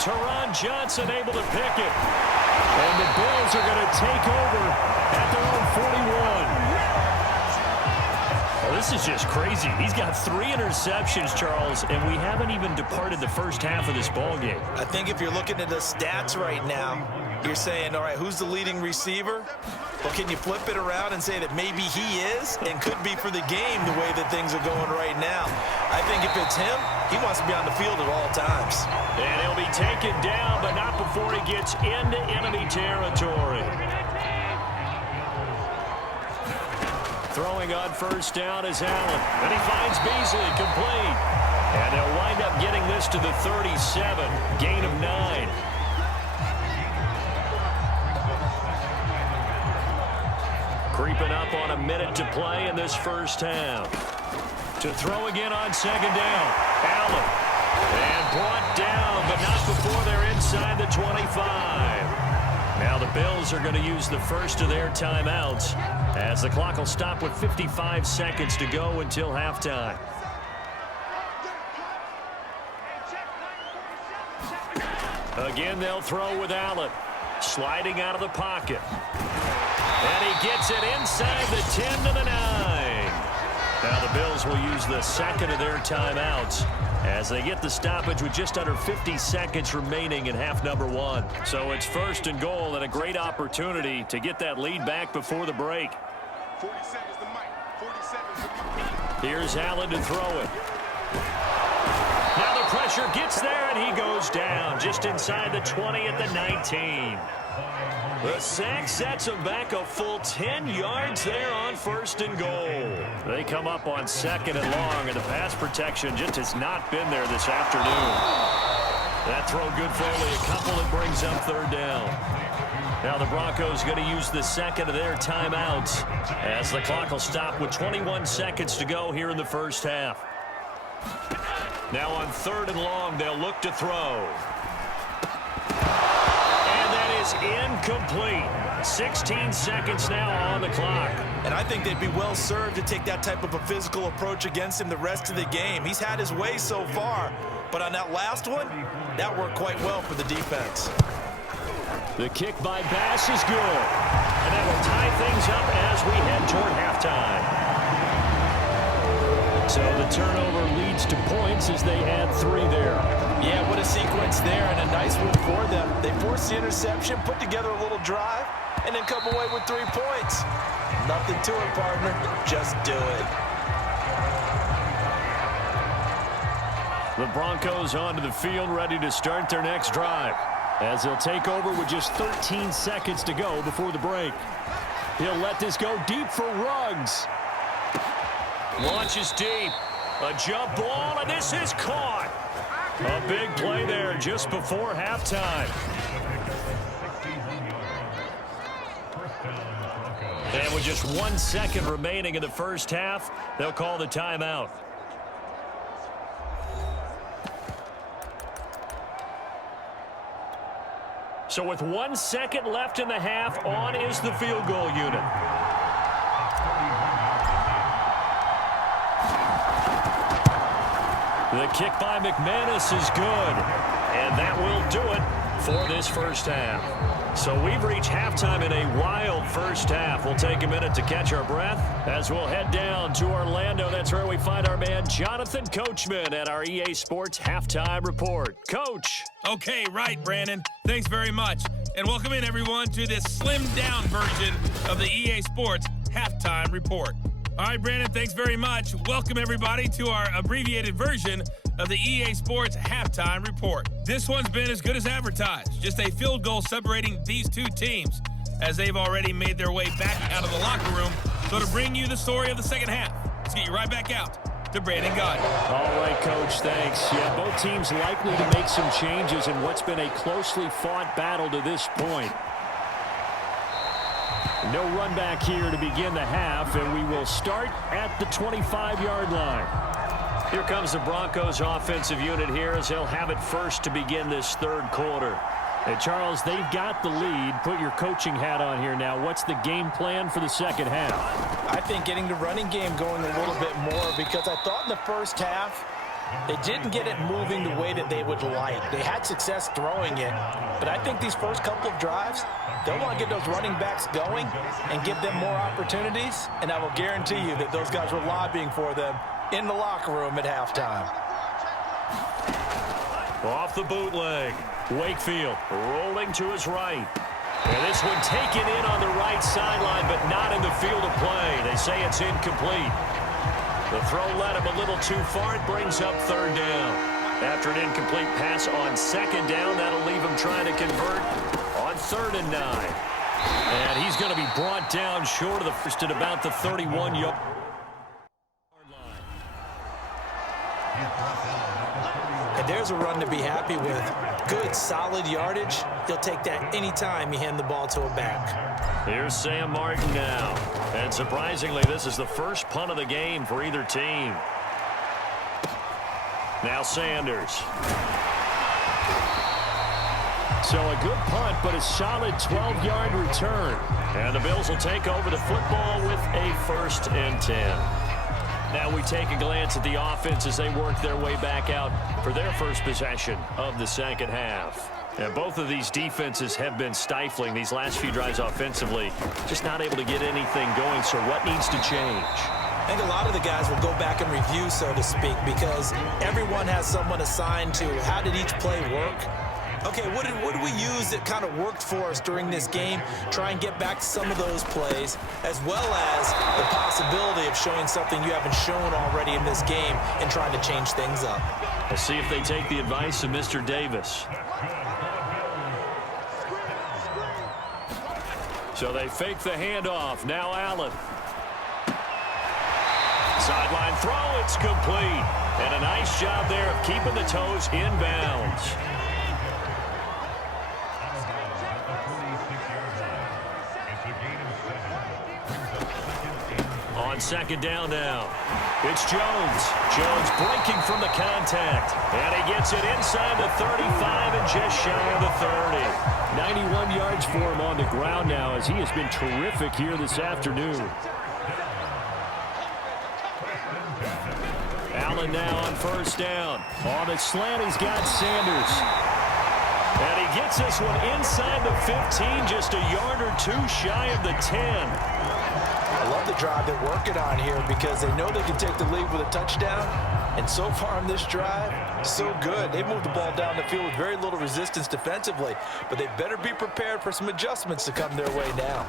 Teron Johnson able to pick it. And the Bills are going to take over at their own 41. Well, this is just crazy. He's got 3 interceptions, Charles, and we haven't even departed the first half of this ball game. I think if you're looking at the stats right now, you're saying, all right, who's the leading receiver? Well, can you flip it around and say that maybe he is and could be for the game the way that things are going right now? I think if it's him, he wants to be on the field at all times. And he'll be taken down, but not before he gets into enemy territory. Throwing on first down is Allen. And he finds Beasley complete. And they'll wind up getting this to the 37. Gain of 9. Creeping up on a minute to play in this first half. To throw again on second down. Allen. And brought down, but not before they're inside the 25. Now the Bills are going to use the first of their timeouts as the clock will stop with 55 seconds to go until halftime. Again, they'll throw with Allen. Sliding out of the pocket. And he gets it inside the 10 to the 9. Now the Bills will use the second of their timeouts as they get the stoppage with just under 50 seconds remaining in half number 1. So it's first and goal and a great opportunity to get that lead back before the break. 47's the mic. 47's the mic. Here's Allen to throw it. Now the pressure gets there and he goes down just inside the 20 at the 19. The sack sets him back a full 10 yards there on first and goal. They come up on second and long, and the pass protection just has not been there this afternoon. That throw good for only a couple that brings up third down. Now the Broncos going to use the second of their timeouts as the clock will stop with 21 seconds to go here in the first half. Now on third and long, they'll look to throw. Is incomplete. 16 seconds now on the clock. And I think they'd be well served to take that type of a physical approach against him the rest of the game. He's had his way so far, but on that last one, that worked quite well for the defense. The kick by Bass is good. And that will tie things up as we head toward halftime. So the turnover leads to points as they add 3 there. Yeah, what a sequence there, and a nice one for them. They forced the interception, put together a little drive, and then come away with 3 points. Nothing to it, partner. Just do it. The Broncos onto the field, ready to start their next drive, as they'll take over with just 13 seconds to go before the break. He'll let this go deep for Ruggs. Launches deep. A jump ball, and this is caught. A big play there just before halftime. And with just 1 second remaining in the first half, they'll call the timeout. So with 1 second left in the half, on is the field goal unit. The kick by McManus is good. And that will do it for this first half. So we've reached halftime in a wild first half. We'll take a minute to catch our breath as we'll head down to Orlando. That's where we find our man Jonathan Coachman at our EA Sports Halftime Report. Coach. Okay, right, Brandon. Thanks very much. And welcome in, everyone, to this slimmed-down version of the EA Sports Halftime Report. All right, Brandon, thanks very much. Welcome, everybody, to our abbreviated version of the EA Sports Halftime Report. This one's been as good as advertised. Just a field goal separating these two teams as they've already made their way back out of the locker room. So to bring you the story of the second half, let's get you right back out to Brandon Gaudin. All right, Coach, thanks. Yeah, both teams likely to make some changes in what's been a closely fought battle to this point. No run back here to begin the half, and we will start at the 25-yard line. Here comes the Broncos offensive unit here as they'll have it first to begin this third quarter. And Charles, they've got the lead. Put your coaching hat on here now. What's the game plan for the second half? I think getting the running game going a little bit more, because I thought in the first half They didn't get it moving the way that they would like. They had success throwing it, but I think these first couple of drives, they'll want to get those running backs going and give them more opportunities, and I will guarantee you that those guys were lobbying for them in the locker room at halftime. Off the bootleg, Wakefield rolling to his right. And this one taken in on the right sideline, but not in the field of play. They say it's incomplete. The throw led him a little too far. It brings up third down. After an incomplete pass on second down, that'll leave him trying to convert on 3rd and 9. And he's going to be brought down short of the first at about the 31-yard line. And there's a run to be happy with. Good, solid yardage. He'll take that anytime you hand the ball to a back. Here's Sam Martin now. And surprisingly, this is the first punt of the game for either team. Now Sanders. So a good punt, but a solid 12-yard return. And the Bills will take over the football with a 1st and 10. Now we take a glance at the offense as they work their way back out for their first possession of the second half. And both of these defenses have been stifling these last few drives offensively. Just not able to get anything going, so what needs to change? I think a lot of the guys will go back and review, so to speak, because everyone has someone assigned to how did each play work. Okay, what did we use that kind of worked for us during this game? Try and get back to some of those plays, as well as the possibility of showing something you haven't shown already in this game and trying to change things up. Let's see if they take the advice of Mr. Davis. So they fake the handoff. Now Allen. Sideline throw, it's complete. And a nice job there of keeping the toes in bounds. On second down now. It's Jones. Jones breaking from the contact. And he gets it inside the 35 and just shy of the 30. 91 yards for him on the ground now as he has been terrific here this afternoon. Allen now on first down. On the slant, he's got Sanders. And he gets this one inside the 15, just a yard or two shy of the 10. I love the drive they're working on here because they know they can take the lead with a touchdown. And so far on this drive, so good. They moved the ball down the field with very little resistance defensively, but they better be prepared for some adjustments to come their way now.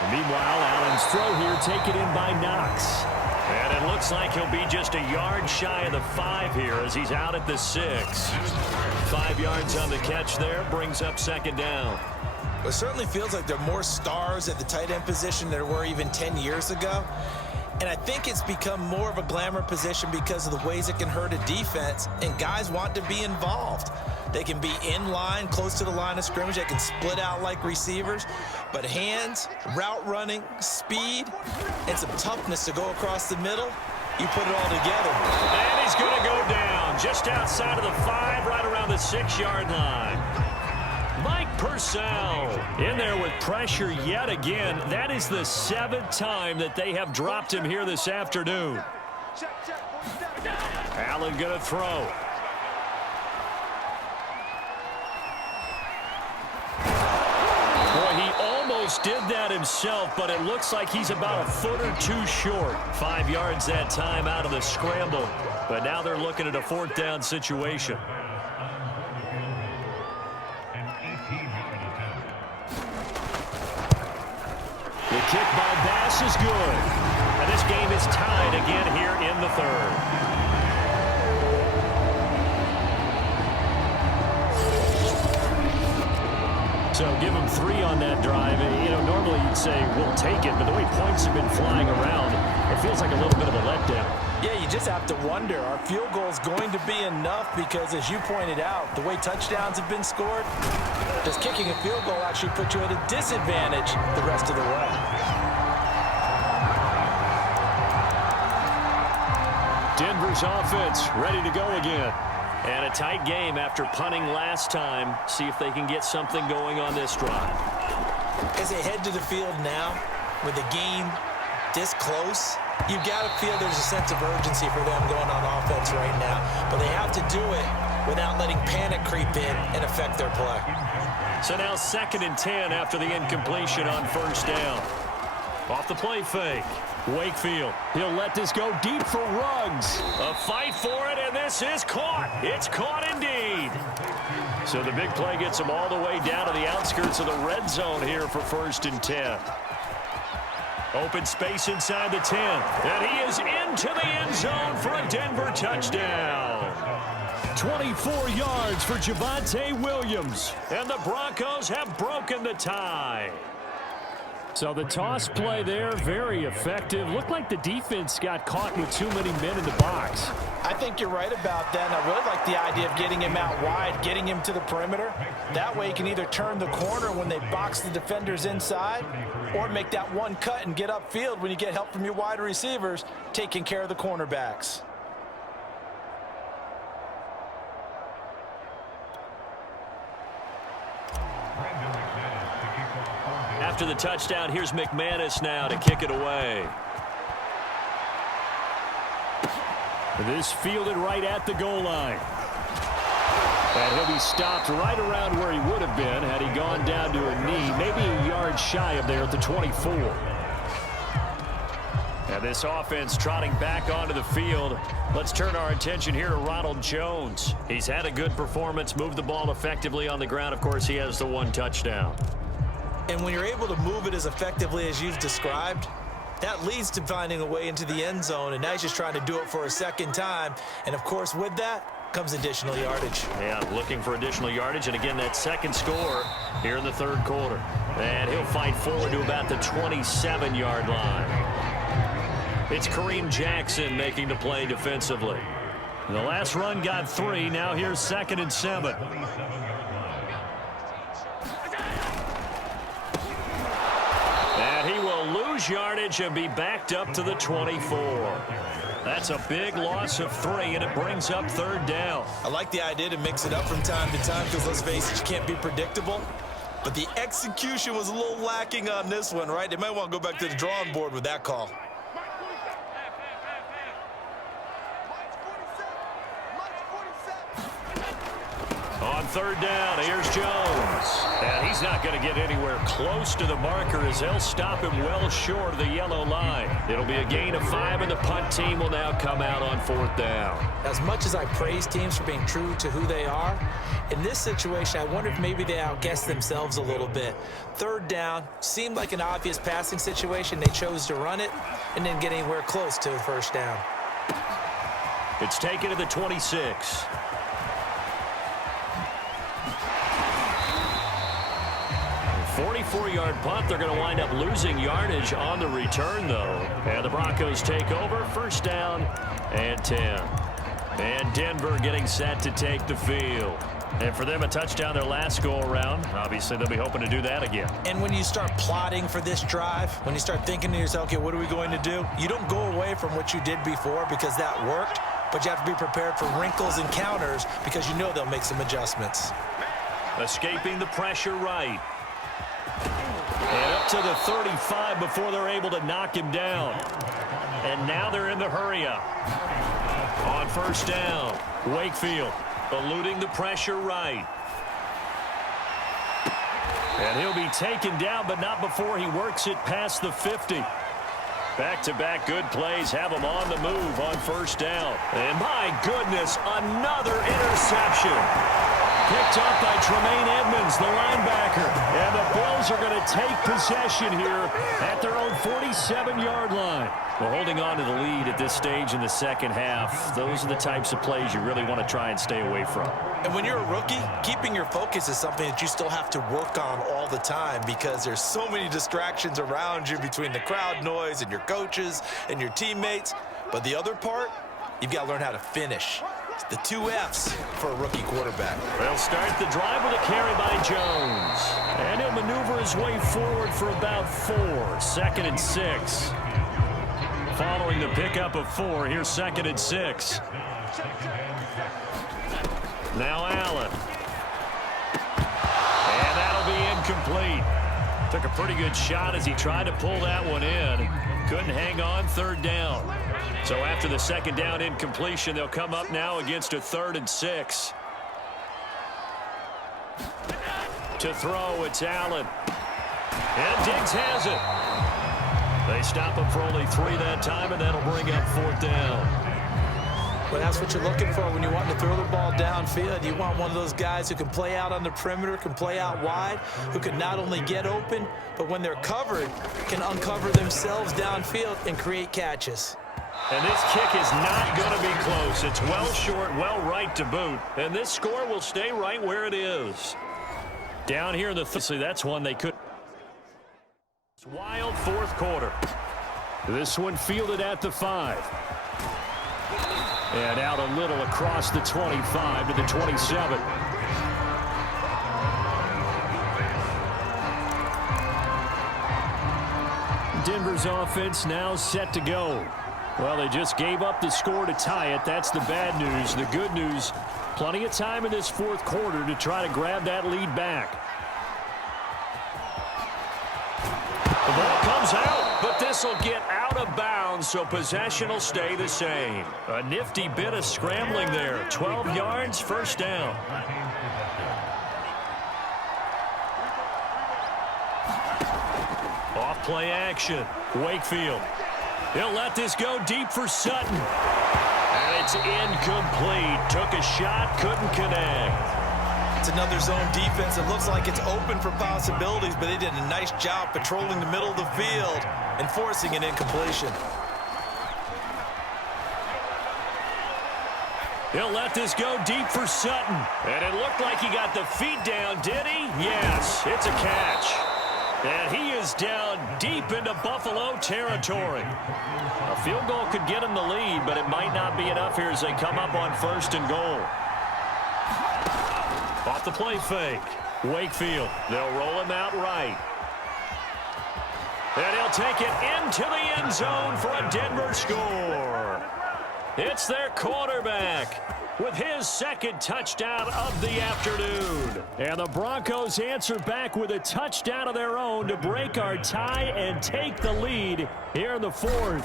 And meanwhile, Allen's throw here taken in by Knox. And it looks like he'll be just a yard shy of the 5 here as he's out at the 6. 5 yards on the catch there, brings up second down. It certainly feels like there are more stars at the tight end position than there were even 10 years ago. And I think it's become more of a glamour position because of the ways it can hurt a defense, and guys want to be involved. They can be in line, close to the line of scrimmage. They can split out like receivers. But hands, route running, speed, and some toughness to go across the middle, you put it all together. And he's going to go down just outside of the 5, right around the 6-yard line. Mike Purcell in there with pressure yet again. That is the 7th time that they have dropped him here this afternoon. Allen going to throw. Boy, he almost did that himself, but it looks like he's about a foot or two short. 5 yards that time out of the scramble. But now they're looking at a 4th down situation. The kick by Bass is good. And this game is tied again here in the 3rd. So give him 3 on that drive. You know, normally you'd say we'll take it, but the way points have been flying around, it feels like a little bit of a letdown. Yeah, you just have to wonder, are field goals going to be enough? Because as you pointed out, the way touchdowns have been scored, does kicking a field goal actually put you at a disadvantage the rest of the way? Denver's offense ready to go again. And a tight game after punting last time. See if they can get something going on this drive. As they head to the field now, with the game this close, You've got to feel there's a sense of urgency for them going on offense right now. But they have to do it without letting panic creep in and affect their play. So now 2nd and 10 after the incompletion on first down. Off the play fake. Wakefield, he'll let this go deep for Ruggs. A fight for it, and this is caught. It's caught indeed. So the big play gets him all the way down to the outskirts of the red zone here for 1st and 10. Open space inside the 10. And he is into the end zone for a Denver touchdown. 24 yards for Javonte Williams. And the Broncos have broken the tie. So the toss play there, very effective. Looked like the defense got caught with too many men in the box. I think you're right about that, and I really like the idea of getting him out wide, getting him to the perimeter. That way he can either turn the corner when they box the defenders inside or make that one cut and get upfield when you get help from your wide receivers taking care of the cornerbacks. After the touchdown, here's McManus now to kick it away. This fielded right at the goal line. And he'll be stopped right around where he would have been had he gone down to a knee, maybe a yard shy of there at the 24. And this offense trotting back onto the field. Let's turn our attention here to Ronald Jones. He's had a good performance, moved the ball effectively on the ground. Of course, he has the 1 touchdown. And when you're able to move it as effectively as you've described, that leads to finding a way into the end zone, and now he's just trying to do it for a second time. And, of course, with that comes additional yardage. Yeah, looking for additional yardage, and again, that second score here in the 3rd quarter. And he'll fight forward to about the 27-yard line. It's Kareem Jackson making the play defensively. The last run got 3. Now here's 2nd and 7. He will lose yardage and be backed up to the 24. That's a big loss of 3, and it brings up 3rd down. I like the idea to mix it up from time to time because, let's face it, you can't be predictable. But the execution was a little lacking on this one, right? They might want to go back to the drawing board with that call. On 3rd down, here's Jones. And he's not going to get anywhere close to the marker as they'll stop him well short of the yellow line. It'll be a gain of 5, and the punt team will now come out on 4th down. As much as I praise teams for being true to who they are, in this situation, I wonder if maybe they outguessed themselves a little bit. 3rd down seemed like an obvious passing situation. They chose to run it and didn't get anywhere close to the 1st down. It's taken to the 26. 44-yard punt. They're going to wind up losing yardage on the return, though. And the Broncos take over. 1st down and 10. And Denver getting set to take the field. And for them, a touchdown their last go-around. Obviously, they'll be hoping to do that again. And when you start plotting for this drive, when you start thinking to yourself, okay, what are we going to do? You don't go away from what you did before because that worked, but you have to be prepared for wrinkles and counters because you know they'll make some adjustments. Escaping the pressure right. And up to the 35 before they're able to knock him down. And now they're in the hurry-up. On 1st down, Wakefield eluding the pressure right. And he'll be taken down, but not before he works it past the 50. Back-to-back good plays have him on the move on 1st down. And my goodness, another interception. Picked up by Tremaine Edmonds, the linebacker. And the Bills are going to take possession here at their own 47-yard line. Well, holding on to the lead at this stage in the 2nd half, those are the types of plays you really want to try and stay away from. And when you're a rookie, keeping your focus is something that you still have to work on all the time because there's so many distractions around you between the crowd noise and your coaches and your teammates. But the other part, you've got to learn how to finish. The 2 F's for a rookie quarterback. They'll start the drive with a carry by Jones. And he'll maneuver his way forward for about 4. 2nd and 6. Following the pickup of 4, here's 2nd and 6. Now Allen. And that'll be incomplete. Took a pretty good shot as he tried to pull that one in. Couldn't hang on, third down. So after the second down incompletion, they'll come up now against a 3rd and 6. To throw, it's Allen. And Diggs has it. They stop him for only 3 that time, and that'll bring up 4th down. Well, that's what you're looking for when you want to throw the ball downfield. You want one of those guys who can play out on the perimeter, can play out wide, who can not only get open, but when they're covered, can uncover themselves downfield and create catches. And this kick is not going to be close. It's well short, well right to boot. And this score will stay right where it is. Down here in the see, that's one they could. It's wild 4th quarter. This one fielded at the 5. And out a little across the 25 to the 27. Denver's offense now set to go. Well, they just gave up the score to tie it. That's the bad news. The good news, plenty of time in this 4th quarter to try to grab that lead back. The ball comes out, but this will get out of bounds, so possession will stay the same. A nifty bit of scrambling there. 12 yards, 1st down. Off play action. Wakefield. He'll let this go deep for Sutton. And it's incomplete. Took a shot, couldn't connect. It's another zone defense. It looks like it's open for possibilities, but they did a nice job patrolling the middle of the field and forcing an incompletion. He'll let this go deep for Sutton. And it looked like he got the feet down, did he? Yes, it's a catch. And he is down deep into Buffalo territory. A field goal could get him the lead, but it might not be enough here as they come up on 1st and goal. Off the play fake. Wakefield. They'll roll him out right. And he'll take it into the end zone for a Denver score. It's their quarterback with his 2nd touchdown of the afternoon. And the Broncos answer back with a touchdown of their own to break our tie and take the lead here in the 4th.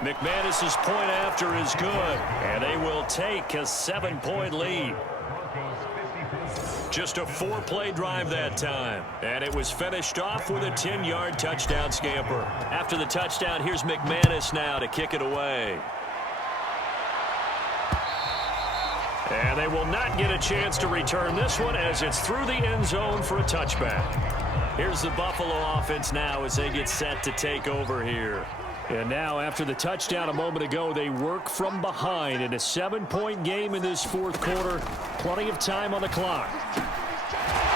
McManus's point after is good, and they will take a 7-point lead. Just a 4-play drive that time, and it was finished off with a 10-yard touchdown scamper. After the touchdown, here's McManus now to kick it away. And they will not get a chance to return this one as it's through the end zone for a touchback. Here's the Buffalo offense now as they get set to take over here. And now, after the touchdown a moment ago, they work from behind in a 7-point game in this 4th quarter. Plenty of time on the clock.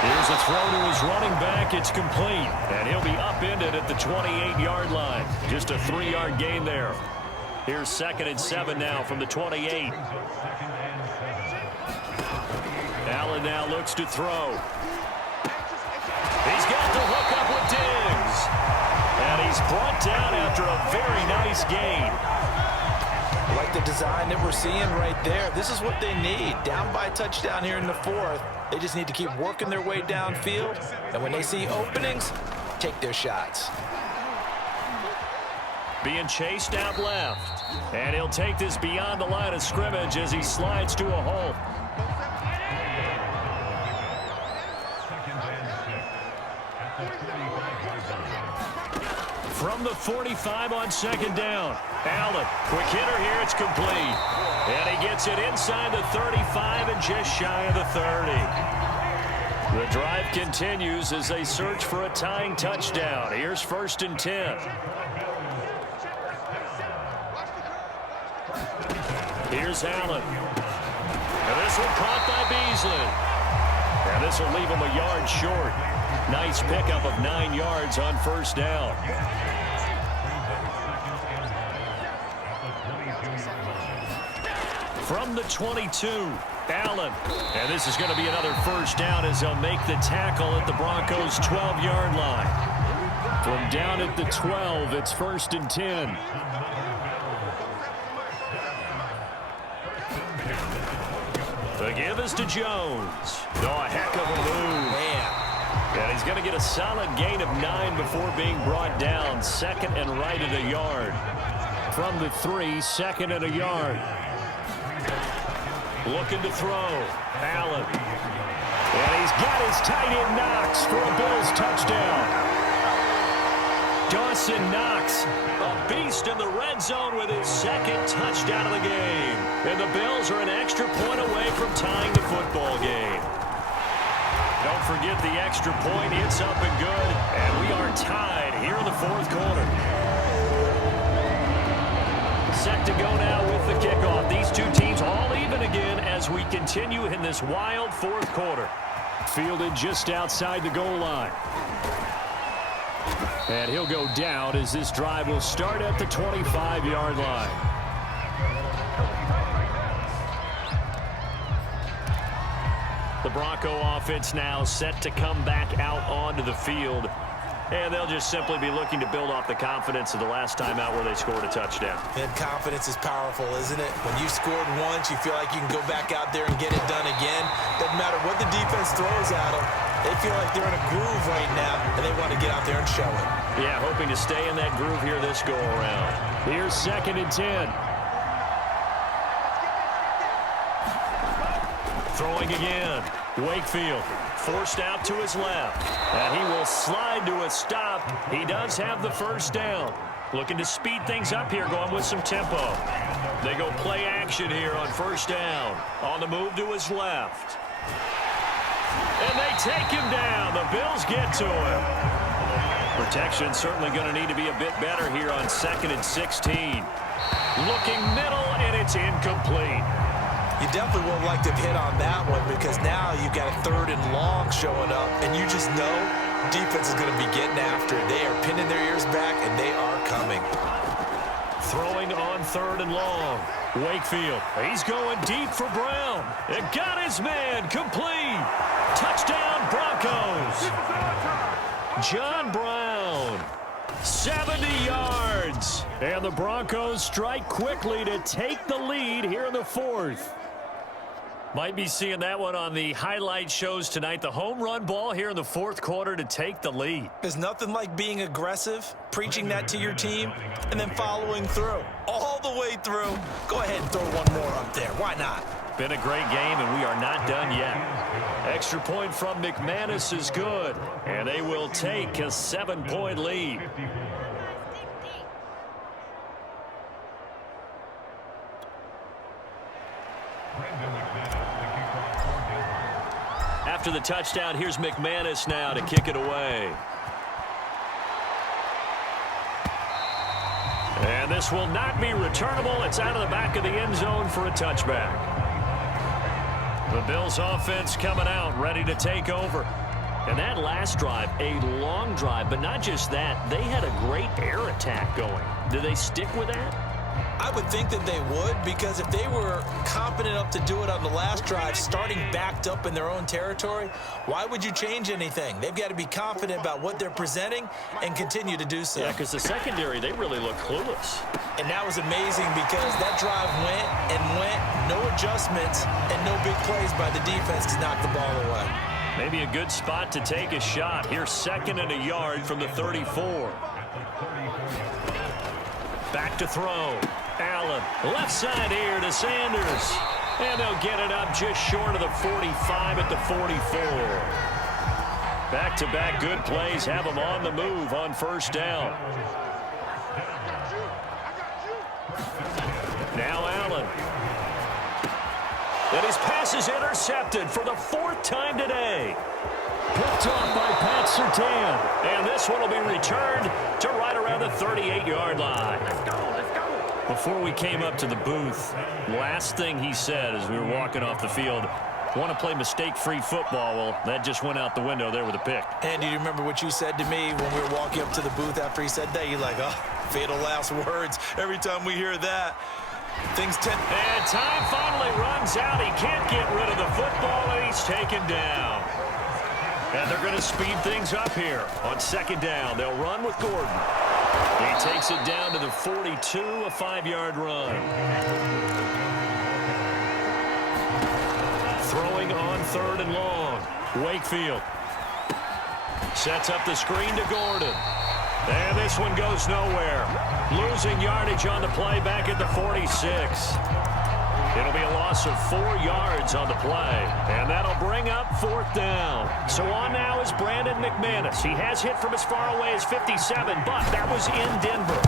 Here's a throw to his running back. It's complete. And he'll be upended at the 28-yard line. Just a 3-yard gain there. Here's 2nd and 7 now from the 28. Allen now looks to throw. He's got the hook up with Diggs. And he's brought down after a very nice gain. I like the design that we're seeing right there. This is what they need. Down by a touchdown here in the 4th. They just need to keep working their way downfield. And when they see openings, take their shots. Being chased out left. And he'll take this beyond the line of scrimmage as he slides to a halt. From the 45 on 2nd down. Allen, quick hitter here, it's complete. And he gets it inside the 35 and just shy of the 30. The drive continues as they search for a tying touchdown. Here's 1st and 10. Here's Allen. And this one caught by Beasley. And this will leave him a yard short. Nice pickup of 9 yards on 1st down. From the 22, Allen. And this is going to be another 1st down as they'll make the tackle at the Broncos' 12-yard line. From down at the 12, it's 1st and 10. The give is to Jones. Oh, a heck of a move. Man. And going to get a solid gain of 9 before being brought down. Second and right at a yard. From the 3, second and a yard. Looking to throw. Allen. And he's got his tight end Knox for a Bills touchdown. Dawson Knox, a beast in the red zone with his second touchdown of the game. And the Bills are an extra point away from tying the football game. Don't forget the extra point. It's up and good. And we are tied here in the fourth quarter. Set to go now with the kickoff. These two teams all even again as we continue in this wild fourth quarter. Fielded just outside the goal line. And he'll go down as this drive will start at the 25-yard line. The Bronco offense now set to come back out onto the field. And they'll just simply be looking to build off the confidence of the last time out where they scored a touchdown. And confidence is powerful, isn't it? When you scored once, you feel like you can go back out there and get it done again. Doesn't matter what the defense throws at them. They feel like they're in a groove right now, and they want to get out there and show it. Yeah, hoping to stay in that groove here this go-around. Here's 2nd and 10. Throwing again. Wakefield forced out to his left. And he will slide to a stop. He does have the first down. Looking to speed things up here, going with some tempo. They go play action here on first down. On the move to his left. And they take him down. The Bills get to him. Protection certainly going to need to be a bit better here on 2nd and 16. Looking middle, and it's incomplete. You definitely would have liked to have hit on that one because now you've got a 3rd and long showing up, and you just know defense is going to be getting after it. They are pinning their ears back, and they are coming. Throwing on 3rd and long. Wakefield, he's going deep for Brown. It got his man complete. Touchdown, Broncos. John Brown, 70 yards. And the Broncos strike quickly to take the lead here in the fourth. Might be seeing that one on the highlight shows tonight. The home run ball here in the fourth quarter to take the lead. There's nothing like being aggressive, preaching that to your team, and then following through. All the way through. Go ahead and throw one more up there. Why not? Been a great game, and we are not done yet. Extra point from McManus is good, and they will take a 7-point lead. After the touchdown, here's McManus now to kick it away. And this will not be returnable. It's out of the back of the end zone for a touchback. The Bills offense coming out, ready to take over. And that last drive, a long drive, but not just that. They had a great air attack going. Do they stick with that? I would think that they would, because if they were confident enough to do it on the last drive, starting backed up in their own territory, why would you change anything? They've got to be confident about what they're presenting and continue to do so. Yeah, because the secondary, they really look clueless. And that was amazing because that drive went and went, no adjustments, and no big plays by the defense to knock the ball away. Maybe a good spot to take a shot. Here's 2nd and a yard from the 34. Back to throw. Allen, left side here to Sanders. And they'll get it up just short of the 45 at the 44. Back-to-back good plays have them on the move on first down. Now Allen. And his pass is intercepted for the 4th time today. Picked off by Pat Surtain. And this one will be returned to right around the 38-yard line. Let's go. Before we came up to the booth, last thing he said as we were walking off the field, want to play mistake-free football. Well, that just went out the window there with a pick. And do you remember what you said to me when we were walking up to the booth after he said that? You're like, oh, fatal last words. Every time we hear that, things tend... And time finally runs out. He can't get rid of the football, and he's taken down. And they're going to speed things up here on 2nd down. They'll run with Gordon. He takes it down to the 42, a 5-yard run. Throwing on 3rd and long. Wakefield. Sets up the screen to Gordon. And this one goes nowhere. Losing yardage on the play back at the 46. It'll be a loss of 4 yards on the play. And that'll bring up 4th down. So on now is Brandon McManus. He has hit from as far away as 57, but that was in Denver.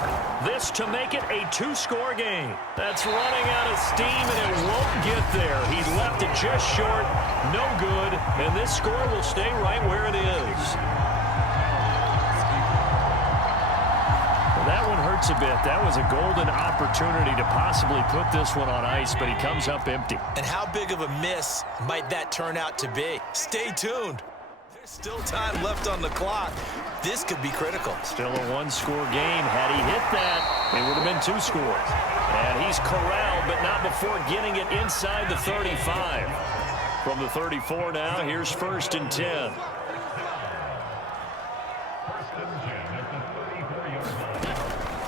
This to make it a 2-score game. That's running out of steam, and it won't get there. He left it just short. No good. And this score will stay right where it is. That one hurts a bit. That was a golden opportunity to possibly put this one on ice, but he comes up empty. And how big of a miss might that turn out to be? Stay tuned. There's still time left on the clock. This could be critical. Still a 1-score game. Had he hit that, it would have been 2 scores. And he's corralled, but not before getting it inside the 35. From the 34 now, here's 1st and 10.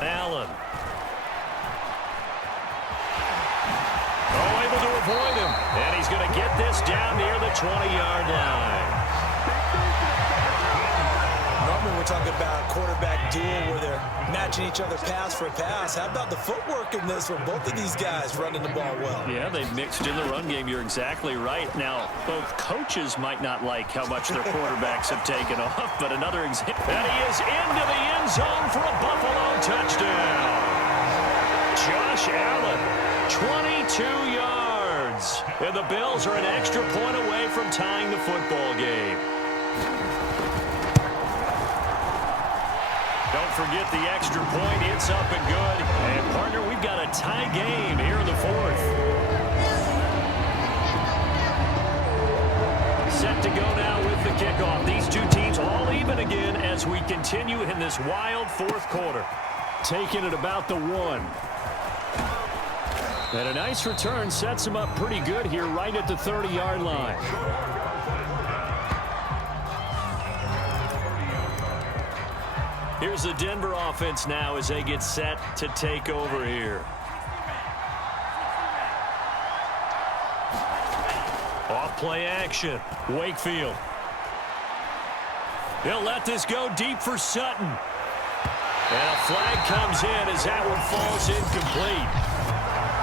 Allen. Oh, able to avoid him. And he's going to get this down near the 20-yard line. Normally we're talking about a quarterback duel where they're matching each other pass for pass. How about the footwork in this one? Both of these guys running the ball well. Yeah, they've mixed in the run game. You're exactly right. Now, both coaches might not like how much their quarterbacks have taken off, but another example. And he is into the end zone for a Buffalo touchdown. Josh Allen, 22 yards. And the Bills are an extra point away from tying the football game. Don't forget the extra point. It's up and good. And, partner, we've got a tie game here in the 4th. Set to go now with the kickoff. These two teams all even again as we continue in this wild 4th quarter. Taking it about the 1. And a nice return sets him up pretty good here right at the 30-yard line. Here's the Denver offense now as they get set to take over here. Off play action. Wakefield. He'll let this go deep for Sutton. And a flag comes in as that one falls incomplete.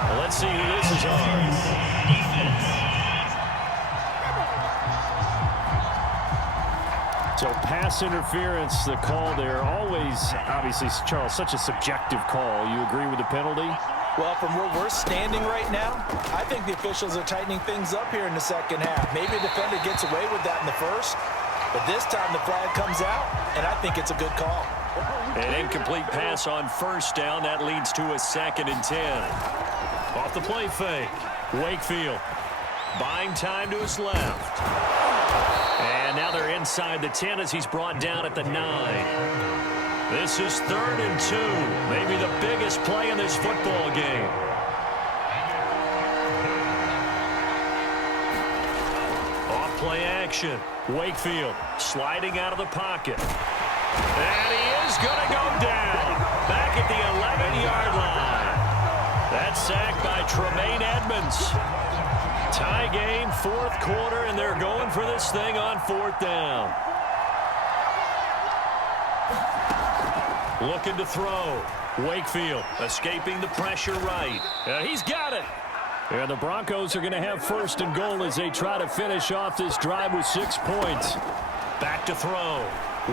Well, let's see who this is on. So pass interference, the call there. Always, obviously, Charles, such a subjective call. You agree with the penalty? Well, from where we're standing right now, I think the officials are tightening things up here in the second half. Maybe a defender gets away with that in the first, but this time the flag comes out, and I think it's a good call. An incomplete pass on 1st down. That leads to a 2nd and 10. Off the play fake. Wakefield buying time to his left. And now they're inside the 10 as he's brought down at the 9. This is 3rd and 2. Maybe the biggest play in this football game. Off play action. Wakefield sliding out of the pocket. And he is going to go down. Back at the 11-yard line. That's sacked by Tremaine Edmonds. Tie game, 4th quarter, and they're going for this thing on 4th down. Looking to throw. Wakefield escaping the pressure right. He's got it. And the Broncos are going to have 1st and goal as they try to finish off this drive with 6 points. Back to throw.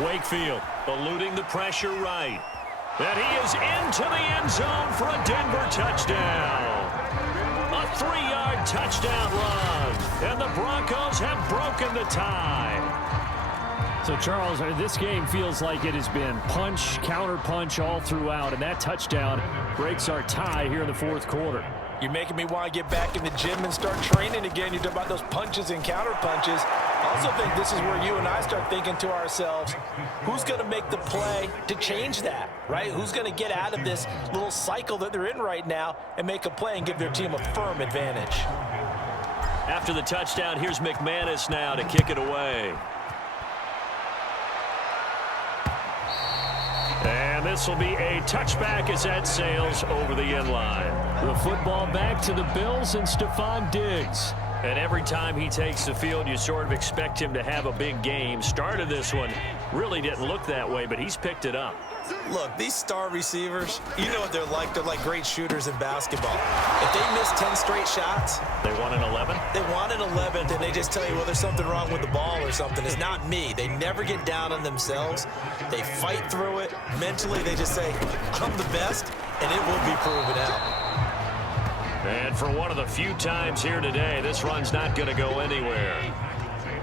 Wakefield eluding the pressure right. And he is into the end zone for a Denver touchdown. A 3-yard touchdown run. And the Broncos have broken the tie. So, Charles, this game feels like it has been punch, counter-punch all throughout. And that touchdown breaks our tie here in the 4th quarter. You're making me want to get back in the gym and start training again. You're talking about those punches and counter punches. I also think this is where you and I start thinking to ourselves, who's going to make the play to change that, right? Who's going to get out of this little cycle that they're in right now and make a play and give their team a firm advantage? After the touchdown, here's McManus now to kick it away. And this will be a touchback as that sails over the end line. The football back to the Bills and Stephon Diggs. And every time he takes the field, you sort of expect him to have a big game. Started this one, really didn't look that way, but he's picked it up. Look, these star receivers, you know what they're like. They're like great shooters in basketball. If they miss 10 straight shots, they won an 11? They won an 11th, and they just tell you, well, there's something wrong with the ball or something. It's not me. They never get down on themselves. They fight through it. Mentally, they just say, I'm the best, and it will be proven out. And for one of the few times here today, this run's not going to go anywhere.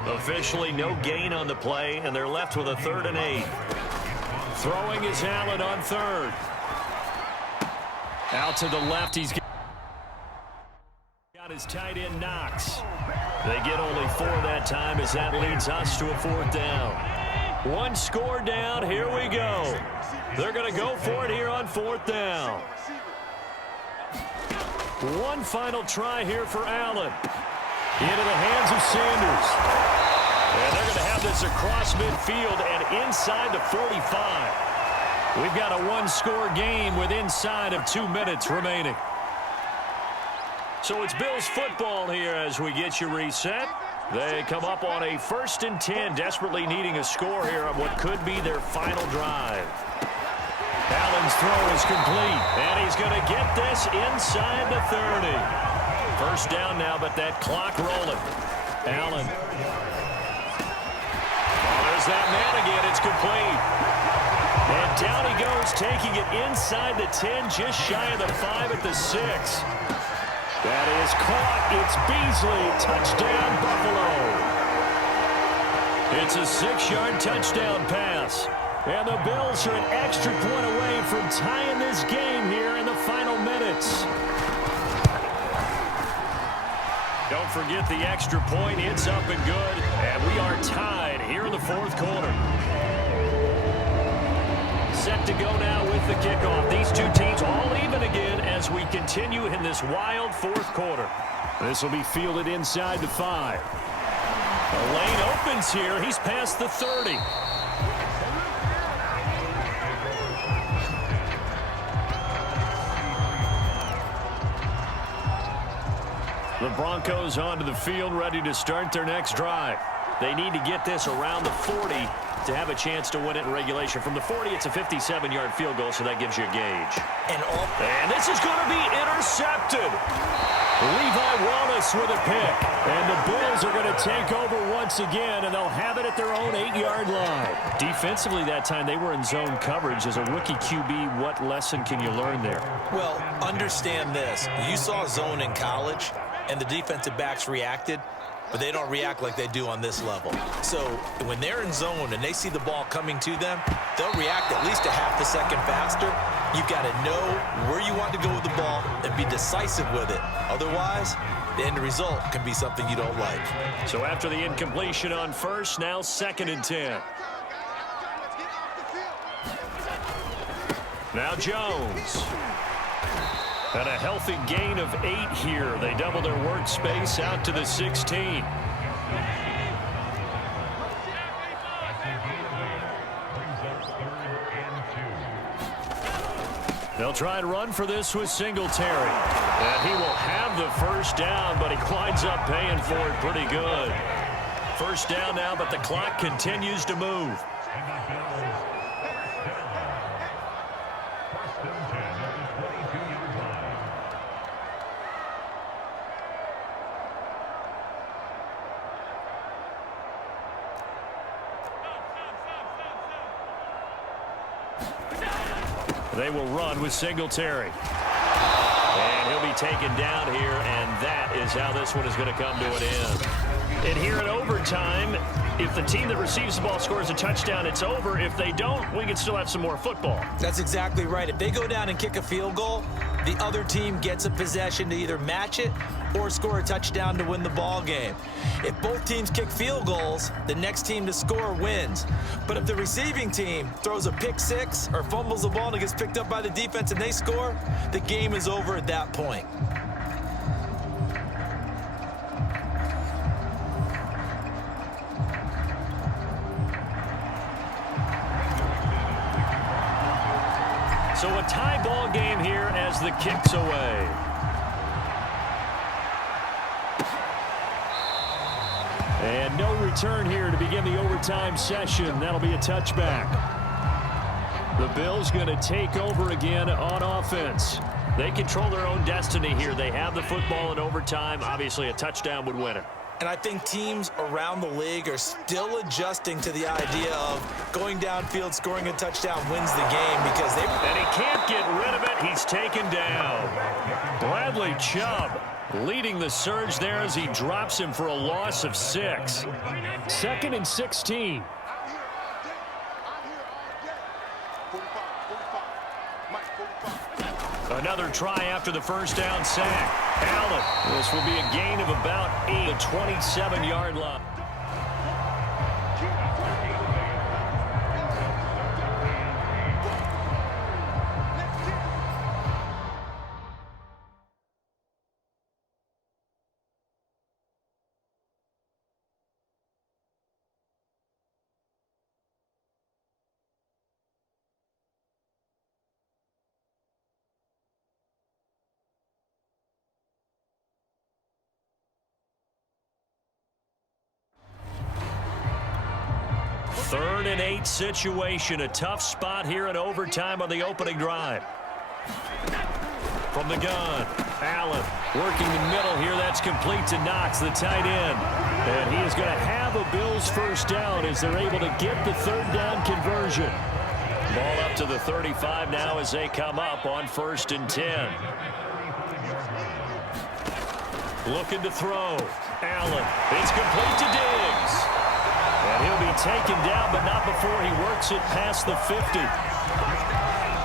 Officially no gain on the play, and they're left with a 3rd and 8. Throwing is Allen on 3rd. Out to the left, he's got his tight end Knox. They get only 4 that time as that leads us to a 4th down. 1 score down, here we go. They're going to go for it here on 4th down. One final try here for Allen. Into the hands of Sanders. And they're going to have this across midfield and inside the 45. We've got a 1-score game with inside of 2 minutes remaining. So it's Bills football here as we get you reset. They come up on a 1st and 10, desperately needing a score here on what could be their final drive. Allen's throw is complete, and he's going to get this inside the 30. 1st down now, but that clock rolling. Allen. Oh, there's that man again. It's complete. And down he goes, taking it inside the 10, just shy of the 5 at the 6. That is caught. It's Beasley. Touchdown, Buffalo. It's a 6-yard touchdown pass. And the Bills are an extra point away from tying this game here in the final minutes. Don't forget the extra point. It's up and good. And we are tied here in the 4th quarter. Set to go now with the kickoff. These two teams all even again as we continue in this wild 4th quarter. This will be fielded inside the 5. The lane opens here. He's past the 30. The Broncos onto the field, ready to start their next drive. They need to get this around the 40 to have a chance to win it in regulation. From the 40, it's a 57-yard field goal, so that gives you a gauge. And this is going to be intercepted. Levi Wallace with a pick. And the Bills are going to take over once again, and they'll have it at their own 8-yard line. Defensively that time, they were in zone coverage. As a rookie QB, what lesson can you learn there? Well, understand this. You saw zone in college, and the defensive backs reacted, but they don't react like they do on this level. So when they're in zone and they see the ball coming to them, they'll react at least a half a second faster. You've got to know where you want to go with the ball and be decisive with it. Otherwise, the end result can be something you don't like. So after the incompletion on 1st, now 2nd and 10. Now Jones. And a healthy gain of 8 here. They double their workspace out to the 16. They'll try and run for this with Singletary. And he will have the 1st down, but he winds up paying for it pretty good. 1st down now, but the clock continues to move. They will run with Singletary. And he'll be taken down here, and that is how this one is going to come to an end. And here in overtime, if the team that receives the ball scores a touchdown, it's over. If they don't, we can still have some more football. That's exactly right. If they go down and kick a field goal, the other team gets a possession to either match it or score a touchdown to win the ball game. If both teams kick field goals, the next team to score wins. But if the receiving team throws a pick 6 or fumbles the ball and it gets picked up by the defense and they score, the game is over at that point. So a tie ball game here as the kick's away. And no return here to begin the overtime session. That'll be a touchback. The Bills going to take over again on offense. They control their own destiny here. They have the football in overtime. Obviously, a touchdown would win it. And I think teams around the league are still adjusting to the idea of going downfield, scoring a touchdown wins the game because they... And he can't get rid of it. He's taken down. Bradley Chubb leading the surge there as he drops him for a loss of 6. 2nd and 16. Another try after the first down sack. Allen. This will be a gain of about 8 to 27-yard line. Third and 8 situation. A tough spot here in overtime on the opening drive. From the gun, Allen working the middle here. That's complete to Knox, the tight end. And he is going to have a Bills first down as they're able to get the third down conversion. Ball up to the 35 now as they come up on 1st and 10. Looking to throw. Allen. It's complete to Diggs. And he'll be taken down, but not before he works it past the 50.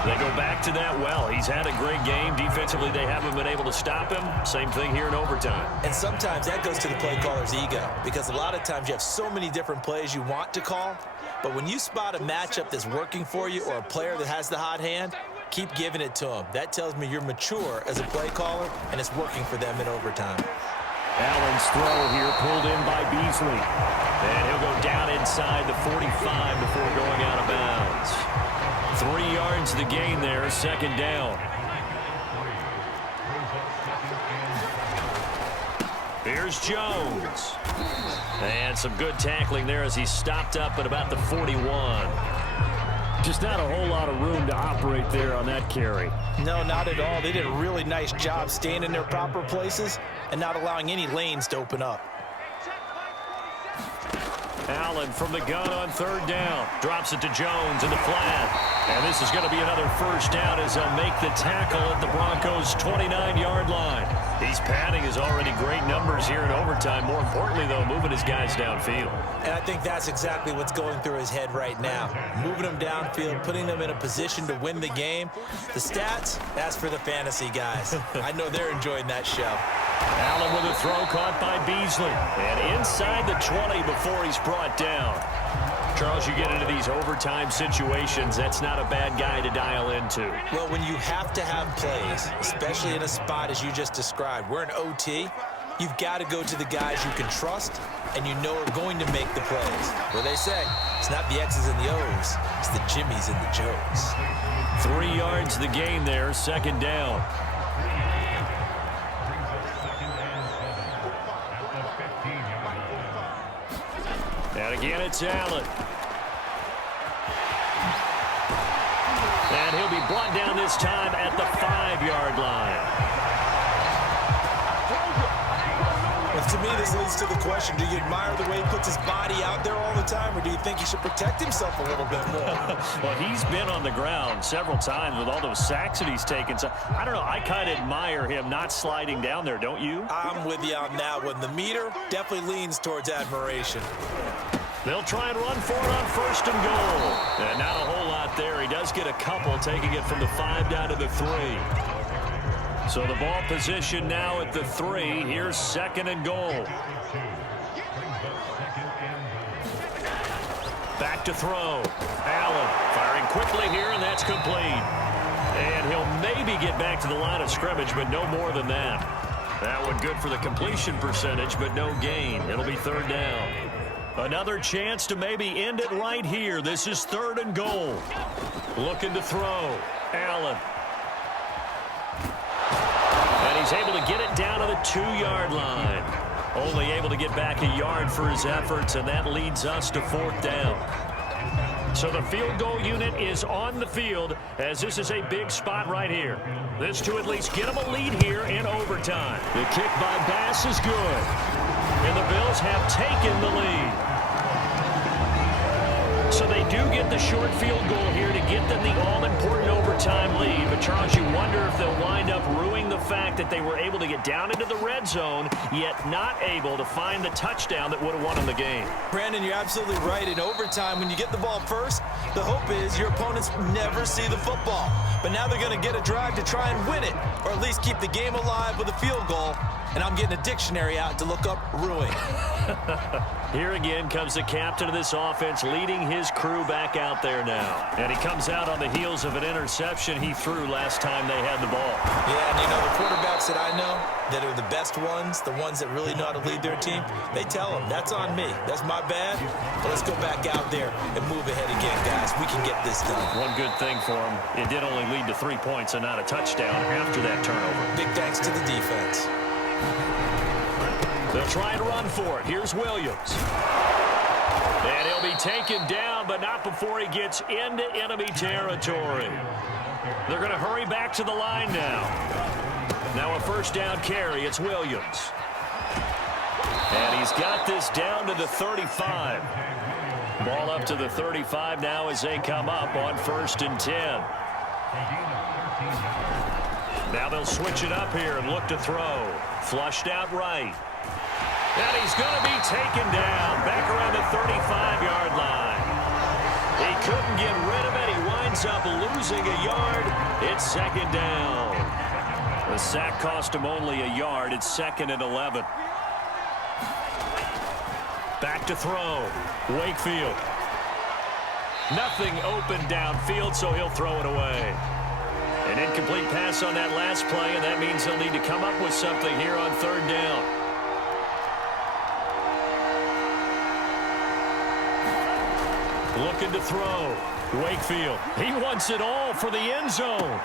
They go back to that well. He's had a great game. Defensively, they haven't been able to stop him. Same thing here in overtime. And sometimes that goes to the play caller's ego because a lot of times you have so many different plays you want to call. But when you spot a matchup that's working for you or a player that has the hot hand, keep giving it to him. That tells me you're mature as a play caller, and it's working for them in overtime. Allen's throw here pulled in by Beasley. And he'll go down inside the 45 before going out of bounds. 3 yards the gain there, 2nd down. Here's Jones. And some good tackling there as he stopped up at about the 41. Just not a whole lot of room to operate there on that carry. No, not at all. They did a really nice job staying in their proper places and not allowing any lanes to open up. Allen from the gun on 3rd down. Drops it to Jones in the flat. And this is going to be another first down as they'll make the tackle at the Broncos' 29-yard line. He's padding his already great numbers here in overtime. More importantly, though, moving his guys downfield. And I think that's exactly what's going through his head right now. Moving them downfield, putting them in a position to win the game. The stats, that's for the fantasy guys. I know they're enjoying that show. Allen with a throw caught by Beasley. And inside the 20 before he's brought down. Charles, you get into these overtime situations, that's not a bad guy to dial into. Well, when you have to have plays, especially in a spot as you just described, we're in OT, you've got to go to the guys you can trust and you know are going to make the plays. What they say, it's not the X's and the O's, it's the Jimmys and the Joes. 3 yards the gain there, 2nd down. And again, it's Allen. And he'll be brought down this time at the 5-yard line. Well, to me, this leads to the question, do you admire the way he puts his body out there all the time, or do you think he should protect himself a little bit more? Well, he's been on the ground several times with all those sacks that he's taken. So, I don't know, I kind of admire him not sliding down there, don't you? I'm with you on that one. The meter definitely leans towards admiration. They'll try and run for it on 1st and goal. And not a whole lot there. He does get a couple, taking it from the 5 down to the 3. So the ball position now at the 3. Here's 2nd and goal. Back to throw. Allen firing quickly here, and that's complete. And he'll maybe get back to the line of scrimmage, but no more than that. That one good for the completion percentage, but no gain. It'll be 3rd down. Another chance to maybe end it right here. This is 3rd and goal. Looking to throw. Allen. And he's able to get it down to the 2-yard line. Only able to get back a yard for his efforts, and that leads us to 4th down. So the field goal unit is on the field, as this is a big spot right here. This to at least get them a lead here in overtime. The kick by Bass is good, and the Bills have taken the lead. So they do get the short field goal here to get them the all-important overtime lead. But, Charles, you wonder if they'll wind up ruining the fact that they were able to get down into the red zone, yet not able to find the touchdown that would have won them the game. Brandon, you're absolutely right. In overtime, when you get the ball first, the hope is your opponents never see the football. But now they're going to get a drive to try and win it, or at least keep the game alive with a field goal. And I'm getting a dictionary out to look up ruin. Here again comes the captain of this offense, leading his crew back out there now. And he comes out on the heels of an interception he threw last time they had the ball. Yeah, and you know, the quarterbacks that I know that are the best ones, the ones that really know how to lead their team, they tell them, that's on me. That's my bad. But let's go back out there and move ahead again, guys. We can get this done. One good thing for him, it did only lead to 3 points and not a touchdown after that turnover. Big thanks to the defense. They'll try and run for it. Here's Williams. And he'll be taken down, but not before he gets into enemy territory. They're going to hurry back to the line now. Now a 1st down carry. It's Williams. And he's got this down to the 35. Ball up to the 35 now as they come up on 1st and 10. Now they'll switch it up here and look to throw. Flushed out right. And he's going to be taken down back around the 35-yard line. He couldn't get rid of it. He winds up losing a yard. It's 2nd down. The sack cost him only a yard. It's 2nd and 11. Back to throw. Wakefield. Nothing open downfield, so he'll throw it away. An incomplete pass on that last play, and that means he'll need to come up with something here on 3rd down. Looking to throw. Wakefield. He wants it all for the end zone.